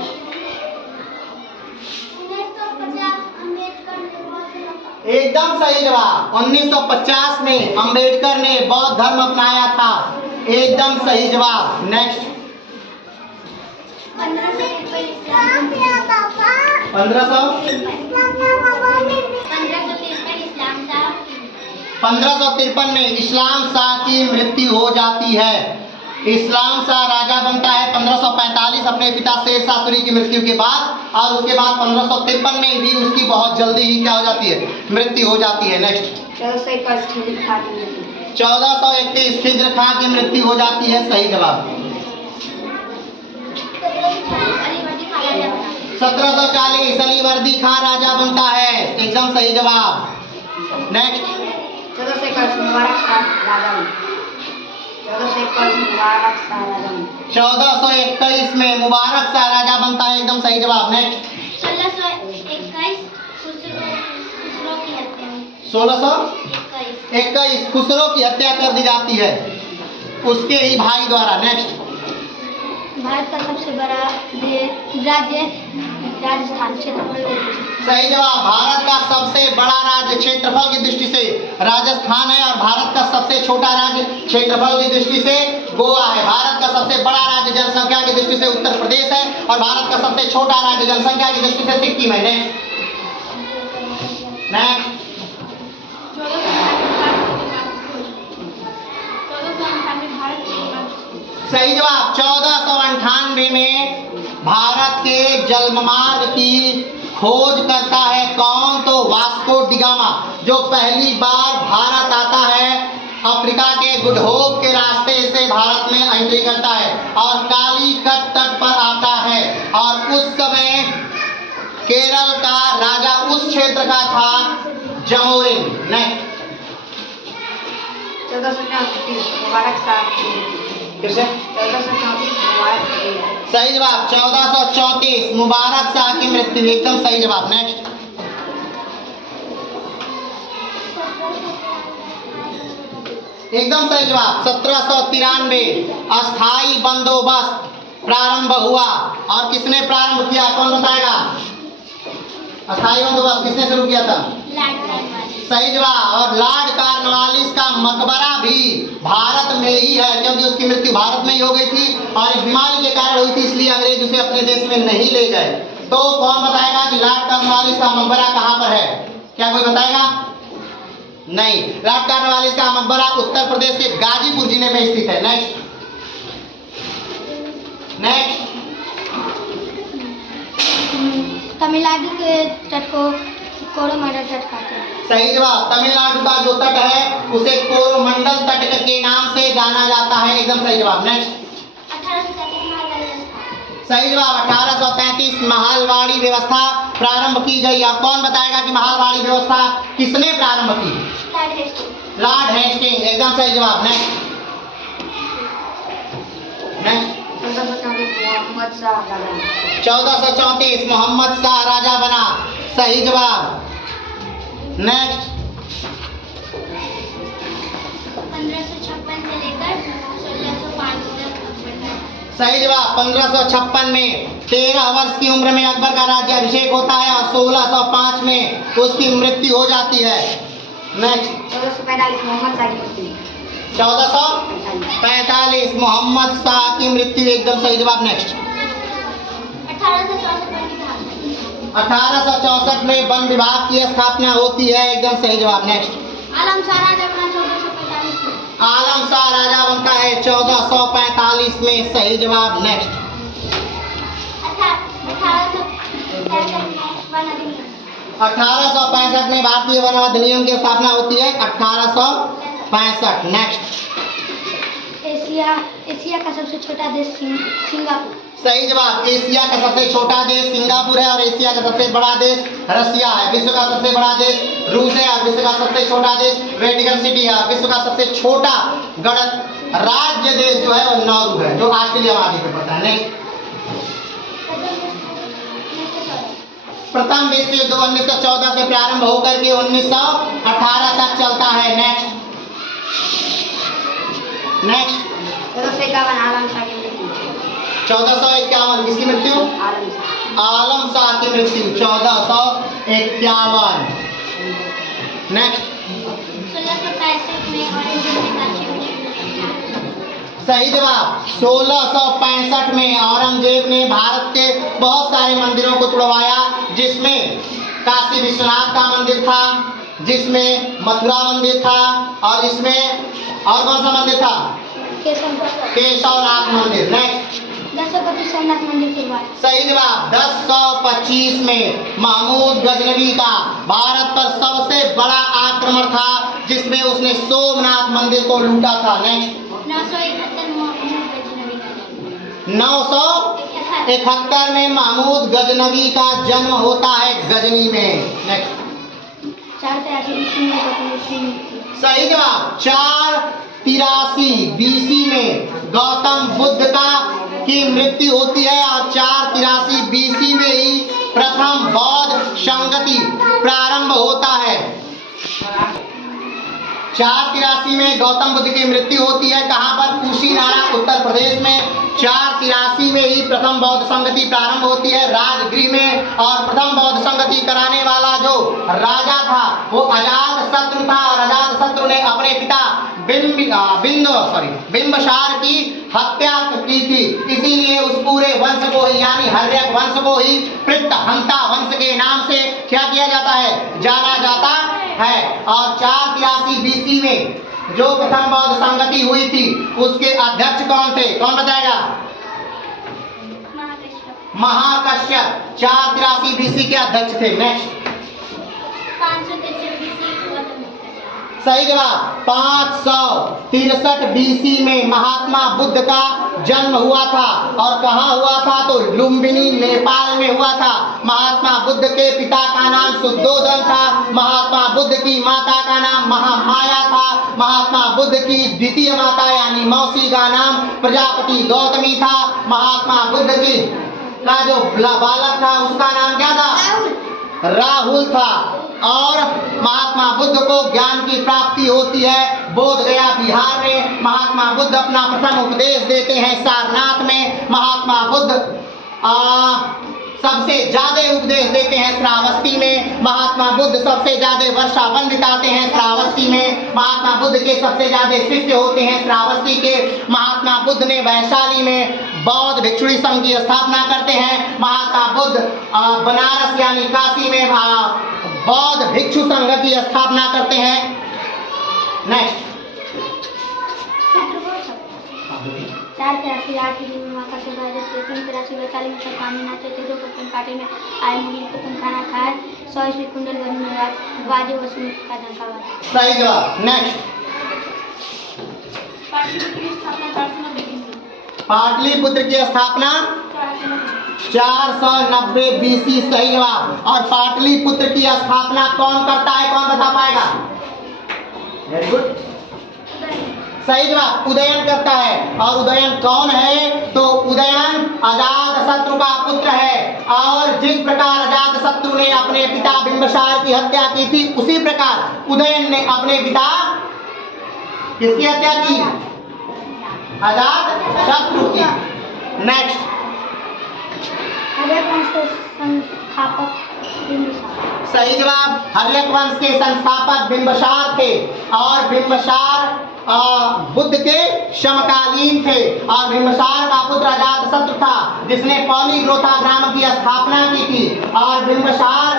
1950 अम्बेडकर ने बौद्ध धर्म एकदम सही जवाब। 1950 में अंबेडकर ने बौद्ध धर्म अपनाया था। एकदम सही जवाब। नेक्स्ट 1553 इस्लाम 1553 में इस्लाम शाह की मृत्यु हो जाती है। इस्लाम शाह राजा बनता है 1545 अपने पिता शेर शाह सूरी की मृत्यु के बाद, और उसके बाद 1553 में भी उसकी बहुत जल्दी ही क्या हो जाती है, मृत्यु हो जाती है। नेक्स्ट 1431 खिज्र खां की मृत्यु हो जाती है। सही जवाब। 1740 अलीवर्दी खां राजा बनता है। एकदम सही जवाब। नेक्स्ट 1421 में मुबारक शाह राजा बनता है। एकदम सही जवाब। नेक्स्ट 1621 खुसरो की हत्या 1621 खुसरो की हत्या कर दी जाती है उसके ही भाई द्वारा। नेक्स्ट भारत का सबसे बड़ा राज्य राजस्थान क्षेत्रफल। सही जवाब। भारत का सबसे बड़ा राज्य क्षेत्रफल की दृष्टि से राजस्थान है, और भारत का सबसे छोटा राज्य क्षेत्रफल की दृष्टि से गोवा है। भारत का सबसे बड़ा राज्य जनसंख्या की दृष्टि से उत्तर प्रदेश है, और भारत का सबसे छोटा राज्य जनसंख्या की दृष्टि से सिक्किम है। नेक्स्ट सही जवाब। 1498 में भारत के जलमार्ग की खोज करता है कौन? तो वास्को डिगामा, जो पहली बार भारत आता है, अफ्रीका के गुड होप के रास्ते से भारत में एंट्री करता है और कालीकट तट पर आता है। और उस समय केरल का राजा उस क्षेत्र का था जमोरिन। नेक्स्ट 1434 मुबारक शाह की फिर से 1434 मुबारक शाह। सही जवाब। 1434 मुबारक शाह की मृत्यु। एकदम सही जवाब। नेक्स्ट एकदम सही जवाब। 1793 अस्थाई बंदोबस्त प्रारंभ हुआ, और किसने प्रारंभ किया? कौन बताएगा? अस्थाई बंदोबस्त किसने शुरू किया था? सही जवाब। और लॉर्ड कॉर्नवालिस का मकबरा भी भारत में ही है, क्योंकि उसकी मृत्यु भारत में ही हो गई थी और एक बीमारी के कारण हुई थी, इसलिए अंग्रेज उसे अपने देश में नहीं ले गए। तो कौन बताएगा कि लॉर्ड कॉर्नवालिस का मकबरा कहाँ पर है? क्या कोई बताएगा? नहीं। लॉर्ड कॉर्नवालिस का मकबरा उत्तर प्रदेश के गाजीपुर जिले में स्थित है। नेक्स्ट तमिलनाडु के तट को कोरोमंडल तट कहते हैं। सही जवाब। तमिलनाडु का जो तट है उसे कोरोमंडल तट के नाम से जाना जाता है। एकदम सही जवाब। नेक्स्ट 1833 सही जवाब। 1833 महालवाड़ी व्यवस्था प्रारंभ की गई। और कौन बताएगा कि महालवाड़ी व्यवस्था किसने प्रारंभ की? Lord Hasting. एकदम सही जवाब। नेक्स्ट 1434 मोहम्मद शाह राजा बना। सही जवाब। नेक्स्ट 1556 से लेकर 1605 तक। सही जवाब। 1556 में 13 वर्ष की उम्र में अकबर का राज्याभिषेक होता है, और 1605 में उसकी मृत्यु हो जाती है। नेक्स्ट 1445 मोहम्मद शाह की मृत्यु। 1445 मोहम्मद शाह की मृत्यु। एकदम सही जवाब। नेक्स्ट 1864 में वन विभाग की स्थापना होती है। एकदम सही जवाब। नेक्स्ट आलम शाह राजा बना 1445 में। आलम शाह राजा बनता है 1445 में। सही जवाब। नेक्स्ट 1865 में भारतीय वन अधिनियम की स्थापना होती है। 1865। नेक्स्ट एशिया का सबसे छोटा देश सिंगापुर। सही जवाब। एशिया का सबसे छोटा देश सिंगापुर है, और एशिया का सबसे बड़ा देश रसिया है। विश्व का सबसे बड़ा देश रूस है, और विश्व का सबसे छोटा देश वेटिकन सिटी है। विश्व का सबसे छोटा गणराज्य देश जो है वो नौरू है, जो ऑस्ट्रेलिया महाद्वीप में पड़ता है। नेक्स्ट प्रथम विश्व युद्ध 1914 से प्रारंभ होकर के 1918 तक चलता है। नेक्स्ट 1451 आलम शाह की मृत्यु। 1451 किसकी मृत्यु? आलम शाह। आलम शाह की मृत्यु 1451। नेक्स्ट 1665 में औरंगजेब ने काशी विश्वनाथ। सही जवाब। 1665 में औरंगजेब ने भारत के बहुत सारे मंदिरों को तुड़वाया, जिसमें काशी विश्वनाथ का मंदिर था, जिसमें मथुरा मंदिर था, और इसमें और कौन सा मंदिर था? केशवनाथ मंदिर। नेक्स्ट 1025 सोमनाथ मंदिर के बाद। सही जवाब। 1025 में महमूद गजनवी का भारत पर सबसे बड़ा आक्रमण था, जिसमें उसने सोमनाथ मंदिर को लूटा था। नेक्स्ट 971 महमूद गजनवी का जन्म। 971 में महमूद गजनवी का जन्म होता है गजनी में। नेक्स्ट 483 ईस्वी में गौतम बुद्ध की मृत्यु। सही जवाब। 483 बीसी में गौतम बुद्ध की मृत्यु होती है, और 483 बीसी में ही प्रथम बौद्ध संगति प्रारंभ होता है। 483 में गौतम बुद्ध की मृत्यु होती है। कहाँ पर? कुशीनारा, उत्तर प्रदेश में। 483 में ही प्रथम बौद्ध संगति प्रारंभ होती है राजगृह में, और प्रथम बौद्ध संगति कराने वाला जो राजा था वो अजातशत्रु था, और अजातशत्रु ने अपने पिता बिंबसार की हत्या की थी। इसीलिए उस पूरे वंश को ही, यानी हर्यक वंश को ही पृत्तहंता वंश के नाम से क्या किया जाता है? जाना जाता है। और 483 बीसी में जो प्रथम बौद्ध संगति हुई थी, उसके अध्यक्ष कौन थे? कौन बताएगा? महाकश्यप 483 बीसी के अध्यक्ष थे। नेक्स्ट 563 बीसी गौतम बुद्ध का जन्म। सही जवाब। 563 बीसी में महात्मा बुद्ध का जन्म हुआ था, और कहाँ हुआ था? तो लुम्बिनी, नेपाल में हुआ था। महात्मा बुद्ध के पिता का नाम शुद्धोधन था, महात्मा बुद्ध की माता का नाम महामाया था, महात्मा बुद्ध की द्वितीय माता यानी मौसी का नाम प्रजापति गौतमी था, महात्मा बुद्ध की का जो बालक था उसका नाम क्या था? राहुल था। और महात्मा बुद्ध को ज्ञान की प्राप्ति होती है बोध गया बिहार में। महात्मा बुद्ध अपना प्रथम उपदेश देते हैं सारनाथ में। महात्मा बुद्ध सबसे ज्यादा उपदेश देते हैं श्रावस्ती में। महात्मा बुद्ध सबसे ज्यादा वर्षावन बिताते हैं श्रावस्ती में। महात्मा बुद्ध के सबसे ज्यादा शिष्य होते हैं श्रावस्ती के। महात्मा बुद्ध ने वैशाली में बौद्ध भिक्षुणी संघ की स्थापना करते हैं। महात्मा बुद्ध बनारस यानी काशी में बौद्ध भिक्षु संघ की स्थापना करते हैं। नेक्स्ट 483 आठवीं दिन में माता के बाद 383 वैशाली में सब पानी नाचे थे। जो पत्तन पार्टी में आए मुगल पत्तन खाना खाए। 100 ईस्वी कुंडल बनी में बाजे वसूल का डंका बजा। सही जवाब। नेक्स्ट पाटलिपुत्र की स्थापना 490 बीसी। सही जवाब। और पाटलिपुत्र की स्थापना कौन करता है? कौन बता पाएगा? Very good. सही जवाब। उदयन करता है। और उदयन कौन है? तो उदयन अजातशत्रु का पुत्र है। और जिस प्रकार अजातशत्रु ने अपने पिता बिंबसार की हत्या की थी, उसी प्रकार उदयन ने अपने पिता किसकी हत्या की? अजातशत्रु की। नेक्स्ट हर्यक वंश के संस्थापक बिंबिसार। सही जवाब। हर्यक वंश के संस्थापक बिंबसार थे, और बिंबसार बुद्ध के समकालीन थे। और बिंबसार का पुत्र अजातशत्रु था, जिसने पॉलीग्रोथा ग्राम की स्थापना की थी। और बिंबसार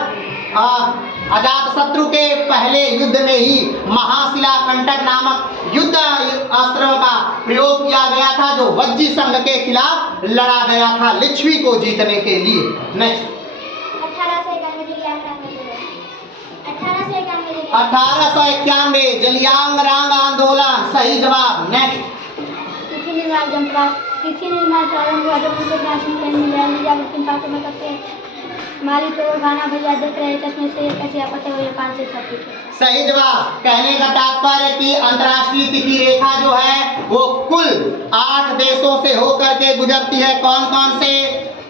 अजातशत्रु के पहले युद्ध में ही महाशिला कंटक नामक युद्ध अस्त्र का प्रयोग किया गया था, जो वज्जी संघ के खिलाफ लड़ा गया था लिच्छवी को जीतने के लिए। नेक्स्ट 1891 जलियांगरोंग आंदोलन। सही जवाब। नेक्स्ट तिथि निर्माण प्रारंभ हुआ जब उनके प्राचीन में मिर्जापुर पास में करते हैं। माली तो गाना भैया देख रहे चश्मे से कैसे आपत्ति हुई 5 से 6 फीट। सही जवाब। कहने का तात्पर्य कि अंतर्राष्ट्रीय तिथि रेखा जो है वो कुल 8 देशों से होकर के गुजरती है। कौन कौन से?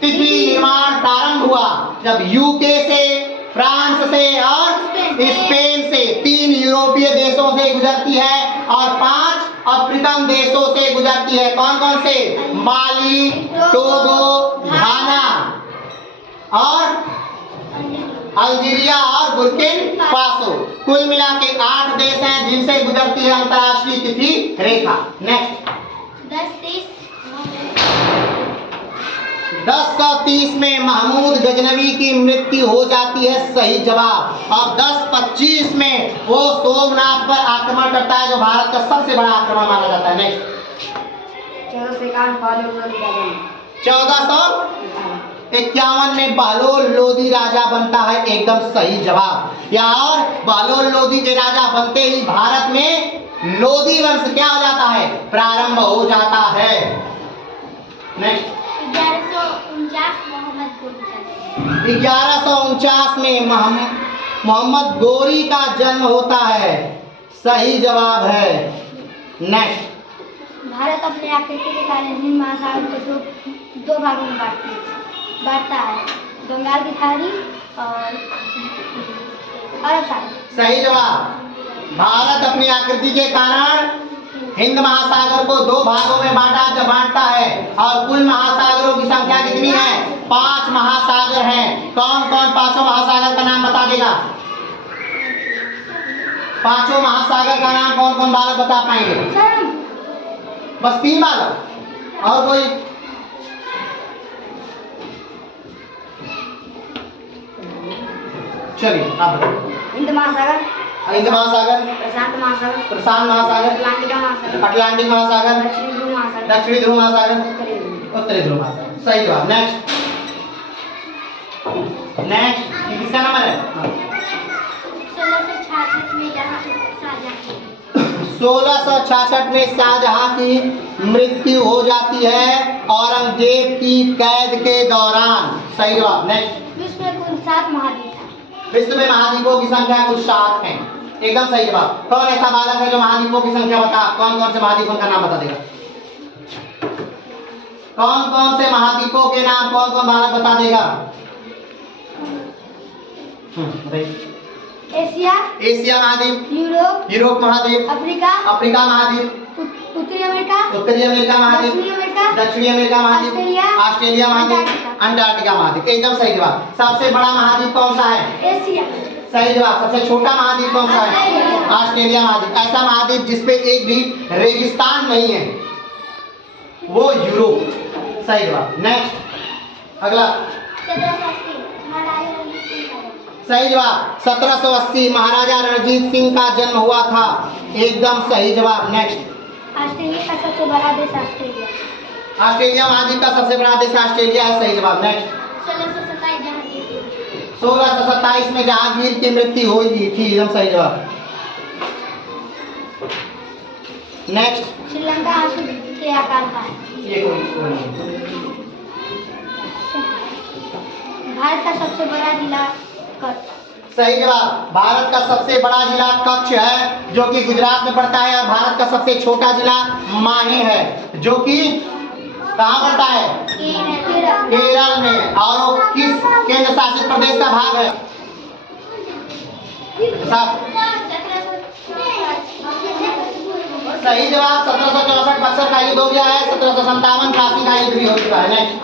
तिथि निर्माण प्रारंभ हुआ जब यूके से, फ्रांस से और स्पेन से 3 यूरोपीय देशों से गुजरती है, और 5 अफ्रीकन देशों से गुजरती है। कौन कौन से? माली, टोगो, घाना और अल्जीरिया और बुर्किना फासो। कुल मिला के 8 देश हैं जिनसे गुजरती है अंतर्राष्ट्रीय तिथि रेखा। नेक्स्ट 1030 में महमूद गजनवी की मृत्यु हो जाती है, सही जवाब। और 1025 में वो सोमनाथ पर आक्रमण करता है जो भारत का सबसे बड़ा आक्रमण माना जाता है। नेक्स्ट 1451 में बहलोल लोदी राजा बनता है, एकदम सही जवाब। या और बहलोल लोदी के राजा बनते ही भारत में लोदी वंश क्या हो जाता है? प्रारंभ हो जाता है। नेक्स्ट 1149 में मोहम्मद गोरी का जन्म होता है, सही जवाब है। नेक्स्ट भारत अपने आकृति के कारण हिंद महासागर को दो भागों में बांटता है, बंगाल की खाड़ी और अरब सागर। सही जवाब। भारत अपनी आकृति के कारण हिंद महासागर को 2 भागों में बांटता है और कुल महासागरों की संख्या कितनी है? 5 महासागर हैं। कौन कौन 5 महासागर का नाम बता देगा? 5 महासागर का नाम कौन कौन बालक बता पाएंगे? बस 3 बालक और कोई? चलिए आप बताइए। हिंद महासागर, हिंद महासागर, प्रशांत महासागर, प्रशांत महासागर, अटलांटिक महासागर, अटलांटिक महासागर, दक्षिणी ध्रुव महासागर, दक्षिणी ध्रुव महासागर, उत्तरी ध्रुव। उत्तरी ध्रुव महासागर। सही जवाब। नेक्स्ट ये किसका नंबर है? 1666 में शाहजहां की मृत्यु हो जाती है औरंगजेब की कैद के दौरान, सही जवाब। नेक्स्ट विश्व में कुल 7 महाद्वीप हैं। विश्व में महाद्वीपों की संख्या कुल 7 है, एकदम सही जवाब। कौन ऐसा बालक है जो महाद्वीपों की संख्या बता? कौन कौन से महाद्वीपों का नाम बता देगा? कौन कौन से महाद्वीपों के नाम कौन कौन बालक बता देगा? बताइए। एशिया, एशिया महाद्वीप, यूरोप, यूरोप महाद्वीप, अफ्रीका, अफ्रीका महाद्वीप, उत्तरी अमेरिका, उत्तरी अमेरिका महाद्वीप, दक्षिणी अमेरिका, दक्षिणी अमेरिका महाद्वीप, ऑस्ट्रेलिया, ऑस्ट्रेलिया महाद्वीप, अंटार्कटिका। अंटार्कटिका महाद्वीप, एकदम सही जवाब। सबसे बड़ा महाद्वीप कौन सा है? एशिया। सही जवाब। सबसे छोटा महाद्वीप कौन सा है? ऑस्ट्रेलिया महाद्वीप। ऐसा महाद्वीप जिसपे एक भी रेगिस्तान नहीं है वो यूरोप, सही जवाब। नेक्स्ट अगला 1780 महाराजा रणजीत सिंह का जन्म। सही जवाब। 1780 महाराजा रणजीत सिंह का जन्म हुआ था, एकदम सही जवाब। नेक्स्ट ऑस्ट्रेलिया का सबसे बड़ा देश ऑस्ट्रेलिया। ऑस्ट्रेलिया महाद्वीप का सबसे बड़ा देश ऑस्ट्रेलिया है, सही जवाब। नेक्स्ट 1627 जहांगीर। 1627 में जहांगीर की मृत्यु हुई थी, एकदम सही जवाब। नेक्स्ट श्रीलंका आंसू के आकार का है। ये कोई भारत का सबसे बड़ा जिला कच्छ। सही जवाब। भारत का सबसे बड़ा जिला कच्छ है जो कि गुजरात में पड़ता है और भारत का सबसे छोटा जिला माहे है जो कि कहाँ पड़ता है? केरल में। और वो किस केंद्र शासित प्रदेश का भाग है? सही जवाब। 1764 बक्सर का युद्ध हो गया है, 1757 काशी का युद्ध भी हो चुका है। नेक्स्ट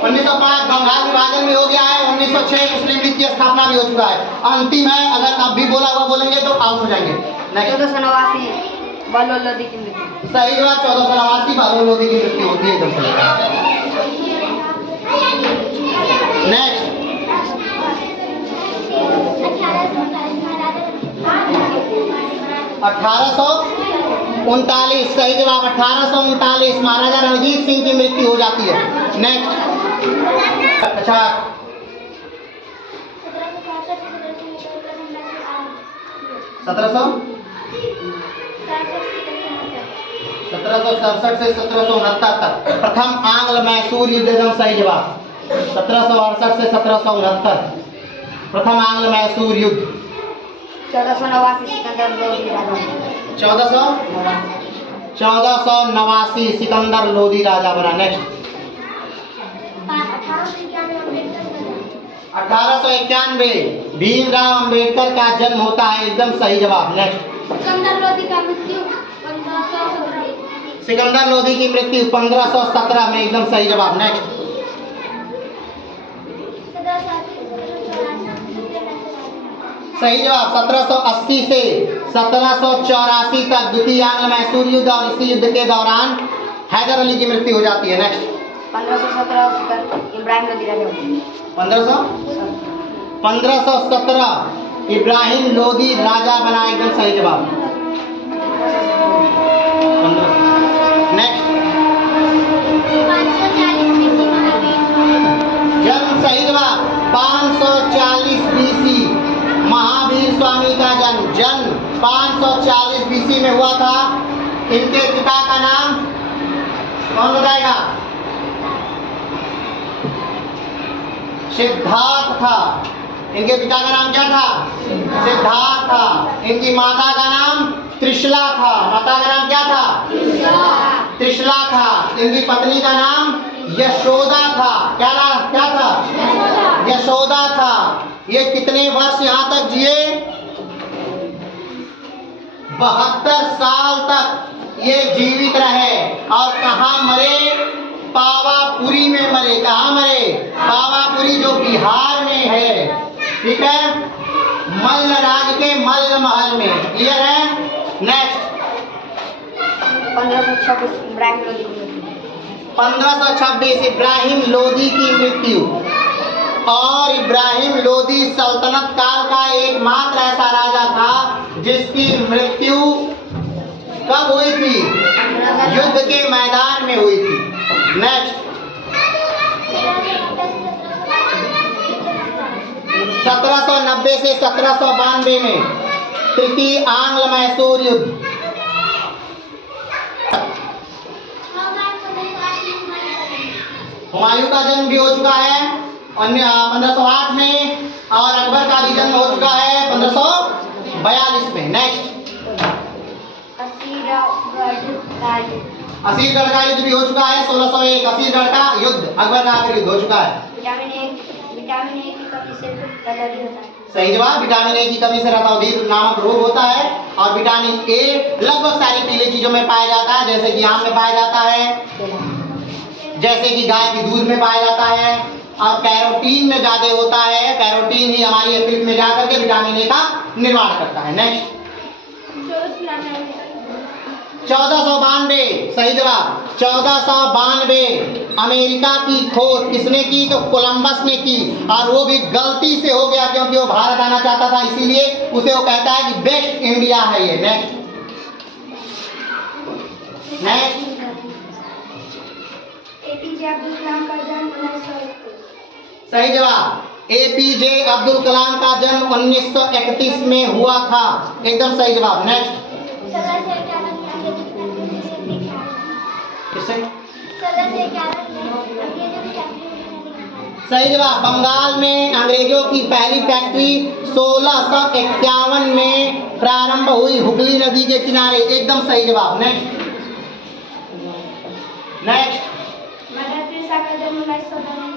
1905 बंगाल विभाजन भी हो गया है, 1906 मुस्लिम लीग की स्थापना भी हो चुका है। अंतिम है, अगर अब भी बोला हुआ बोलेंगे तो आउट हो जाएंगे। 1489 बहलोल लोदी की मृत्यु। सही जवाब। 1489 बहलोल लोदी की मृत्यु होती है, एकदम सही। नेक्स्ट 1839, सही जवाब। 1839 महाराजा रणजीत सिंह की मृत्यु हो जाती है। नेक्स्ट अच्छा 1767 से 1769 तक प्रथम आंग्ल मैसूर युद्ध, एकदम सही जवाब। 1768 से 1769 प्रथम आंग्ल मैसूर युद्ध। 1489 सिकंदर लोदी राजा। 1489 सिकंदर लोदी राजा बना। नेक्स्ट 1891 भीमराव अंबेडकर का जन्म होता है, एकदम सही जवाब। नेक्स्ट। सिकंदर लोधी का मृत्यु 1517। सिकंदर लोधी की मृत्यु 1517 में, एकदम सही जवाब। नेक्स्ट। सही जवाब 1780 से 1784 तक द्वितीय आंग्ल मैसूर युद्ध, और इसी युद्ध के दौरान हैदर अली की मृत्यु हो जाती है। नेक्स्ट। 1517 इब्राहिम लोधी राजा हुए। 1517 इब्राहिम लोधी राजा बना, एकदम सही जवाब। नेक्स्ट। 540 बीसी महावीर। जन्म सही जवाब 540 बीसी महावीर स्वामी का जन्म 540 बीसी में हुआ था। इनके पिता का नाम कौन बताएगा? सिद्धार्थ था। इनके पिता का नाम क्या था? सिद्धार्थ था। इनकी माता का नाम त्रिशला था। माता का नाम क्या था? त्रिशला था। इनकी पत्नी का नाम यशोदा था। क्या था? यशोदा था। ये कितने वर्ष यहाँ तक जिए? 72 साल तक ये जीवित रहे। और कहाँ मरे? पावापुरी में मरे। कहाँ मरे? पावापुरी, जो बिहार में है। ठीक है, मल्ल राज के मल्ल महल में। क्लियर है? नेक्स्ट। 1526 इब्राहिम लोधी की मृत्यु। 1526 इब्राहिम लोधी की मृत्यु। और इब्राहिम लोधी सल्तनत काल का एकमात्र ऐसा राजा था जिसकी मृत्यु कब हुई थी? युद्ध के मैदान में हुई थी। नेक्स्ट। 1790 से 1792 में तृतीय आंग्ल मैसूर युद्ध। हुमायूं का जन्म भी हो चुका है 1508 में, और अकबर का भी जन्म हो चुका है 1542 में। नेक्स्ट। असीरगढ़ का युद्ध भी हो चुका है 1601। असीरगढ़ का युद्ध अकबर का आखिरी युद्ध हो चुका है। विटामिन ए की कमी से रतौंधी होता है। सही जवाब। विटामिन ए की कमी से रतौंधी नामक रोग होता है। और विटामिन ए लगभग सारी पीली चीजों में पाया जाता है, जैसे कि आम में पाया जाता है, जैसे कि गाय की दूध में पाया जाता है। और कैरोटीन में ज्यादा होता है। कैरोटीन ही हमारी यकृत में जाकर के विटामिन ए का निर्माण करता है। नेक्स्ट। 1492 सही जवाब। 1492 अमेरिका की खोज किसने की? तो कोलंबस ने की। और वो भी गलती से हो गया, क्योंकि वो भारत आना चाहता था, इसीलिए उसे वो कहता है कि बेस्ट इंडिया है ये। Next. Next. APJ Abdul Kalam का जन्म 1931। सही जवाब। एपीजे अब्दुल कलाम का जन्म 1931 में हुआ था। एकदम सही जवाब। नेक्स्ट। सही जवाब। बंगाल में अंग्रेजों की पहली फैक्ट्री 1651 में प्रारंभ हुई, हुगली नदी के किनारे। एकदम सही जवाब। नेक्स्ट। नेक्स्ट। मदर टेरेसा का जन्म 1910।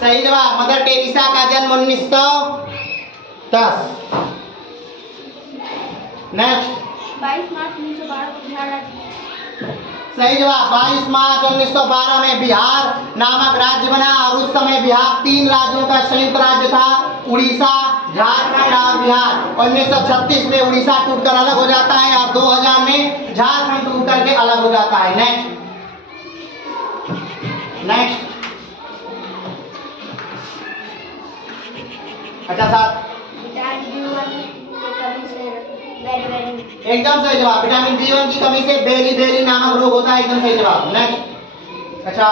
सही जवाब। मदर टेरेसा का जन्म 1910। नेक्स्ट। 22 मार्च 1912 को बिहार राज्य। सही जवाब। 22 मार्च 1912 में बिहार नामक राज्य बना। और उस समय बिहार 3 राज्यों का संयुक्त राज्य था, उड़ीसा, झारखंड और बिहार। 1936 में उड़ीसा टूटकर अलग हो जाता है, और 2000 में झारखंड टूट करके अलग हो जाता है। नेक्स्ट। नेक्स्ट। अच्छा साहब, एकदम सही जवाब। विटामिन B1 की कमी से बेरी बेरी नामक रोग होता है। एकदम सही जवाब। नेक्स्ट। अच्छा।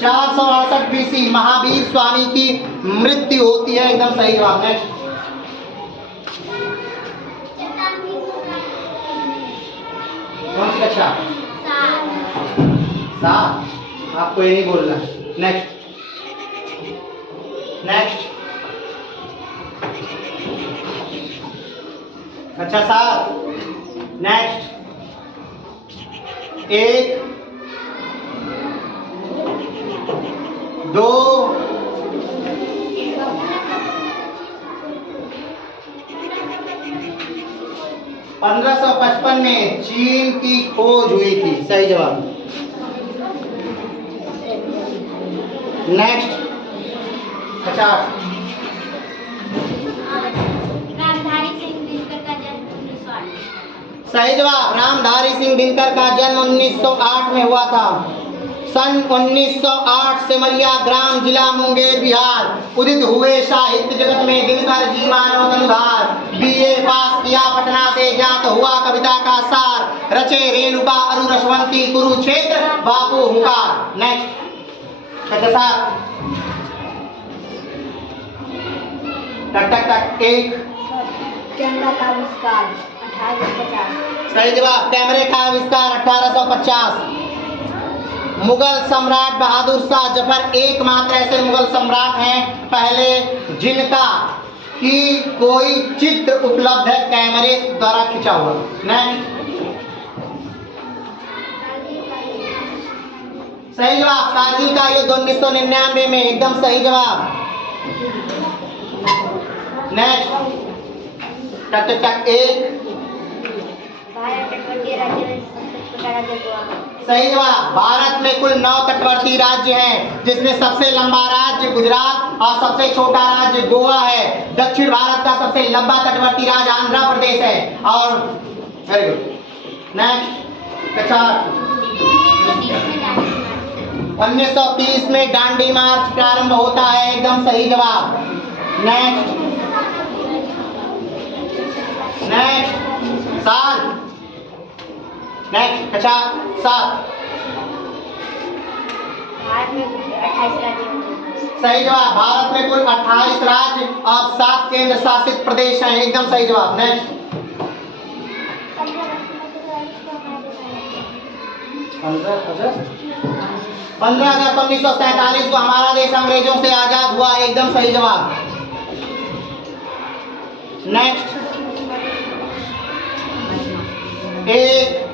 468 बीसी महावीर स्वामी की मृत्यु होती है। एकदम सही जवाब। नेक्स्ट। कौन सी कक्षा? 7। आपको ये नहीं बोलना। नेक्स्ट। नेक्स्ट। अच्छा साहब, नेक्स्ट। एक 2 1555 में चीन की खोज हुई थी। सही जवाब। नेक्स्ट 50। रामधारी सिंह दिनकर का जन्म 1908। सही जवाब। रामधारी सिंह दिनकर का जन्म 1908 में हुआ था। सन 1908 सिमरिया ग्राम जिला मुंगेर बिहार उदित हुए साहित्य जगत में दिनकर जी मानव अनुधार। बीए पास किया पटना से ज्ञात हुआ कविता का सार। रचे रेणुका अरु रसवंती कुरुक्षेत्र बापू हुंकार। नेक्स्ट 57। टक टक टक 1। कैमरा का आविष्कार 1850। सही जवाब। कैमरे का आविष्कार 1850। मुगल सम्राट बहादुर शाह जफर एकमात्र ऐसे मुगल सम्राट हैं पहले जिनका कि कोई चित्र उपलब्ध है कैमरे द्वारा खिंचा हुआ। नेक्स्ट सही जवाब। कारगिल का युद्ध 1999 में। एकदम सही जवाब। नेक्स्ट टक टक टक 1। भारत तटवर्ती राज्य में सबसे छोटा राज्य गोवा। सही जवाब। भारत में कुल 9 तटवर्ती राज्य हैं जिसमें सबसे लंबा राज्य गुजरात और सबसे छोटा राज्य गोवा है। दक्षिण भारत का सबसे लंबा तटवर्ती राज्य आंध्र प्रदेश है। और वेरी गुड। नेक्स्ट 50। 1930 में दांडी मार्च प्रारंभ होता है। एकदम सही जवाब। नेक्स्ट नेक्स्ट साल। नेक्स्ट 7। भारत में कुल 28 राज्य हैं। सही जवाब। भारत में कुल 28 राज्य और 7 केंद्र शासित प्रदेश हैं। एकदम सही जवाब। नेक्स्ट 15 अगस्त 1947 को हमारा देश अंग्रेजों से आजाद हुआ। एकदम सही जवाब। नेक्स्ट 1।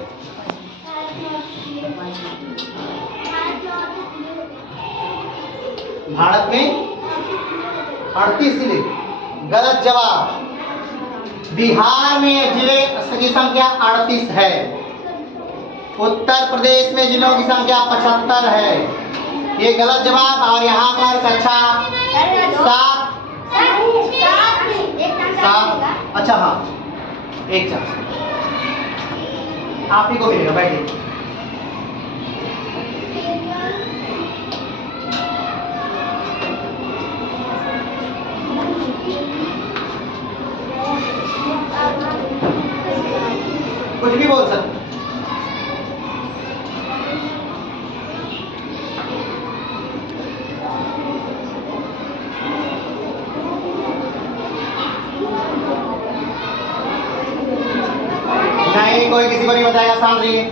भारत में 38 जिले। गलत जवाब। बिहार में जिले की संख्या 38 है। उत्तर प्रदेश में जिलों की संख्या 75 है। ये गलत जवाब। और यहाँ पर कक्षा 7। अच्छा हाँ 1 चांस आप ही को मिलेगा। बैठिए। कुछ भी बोल सकते। नहीं कोई किसी को नहीं बताएगा। शांत रहिए।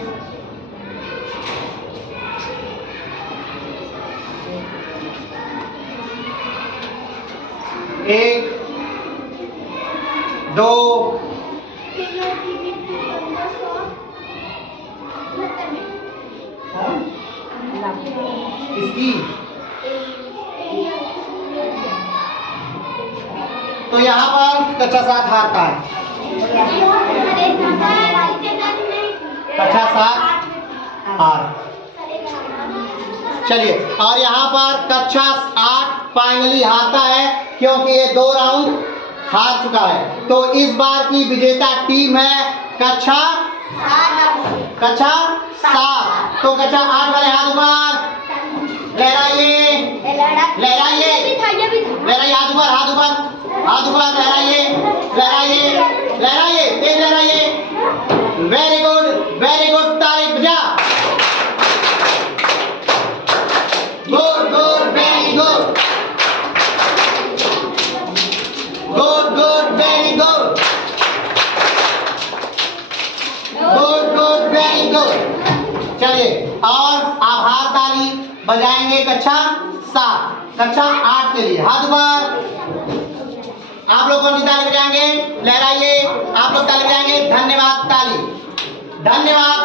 एक 2 इसकी तो यहाँ पर कक्षा 7 हारता है। कक्षा 7 हार। चलिए और यहाँ पर कक्षा 8 फाइनली हारता है क्योंकि ये 2 राउंड हार चुका है। तो इस बार की विजेता टीम है कक्षा 7। तो कक्षा 8 वाले हाथ ऊपर लहराइए लहराइए लहराइए। हाथ ऊपर हाथ ऊपर हाथ ऊपर लहराइए लहराइए लहराइए तेज लहराइए। Very good. तारीफ बजा। Good very good very good very good. चलिए और आभार ताली बजाएंगे कक्षा 7 कक्षा 8 के लिए। हाथ ऊपर। आप लोग कौन सी ताली बजाएंगे? लहराइए। आप लोग ताली बजाएंगे। धन्यवाद ताली बजा। धन्यवाद।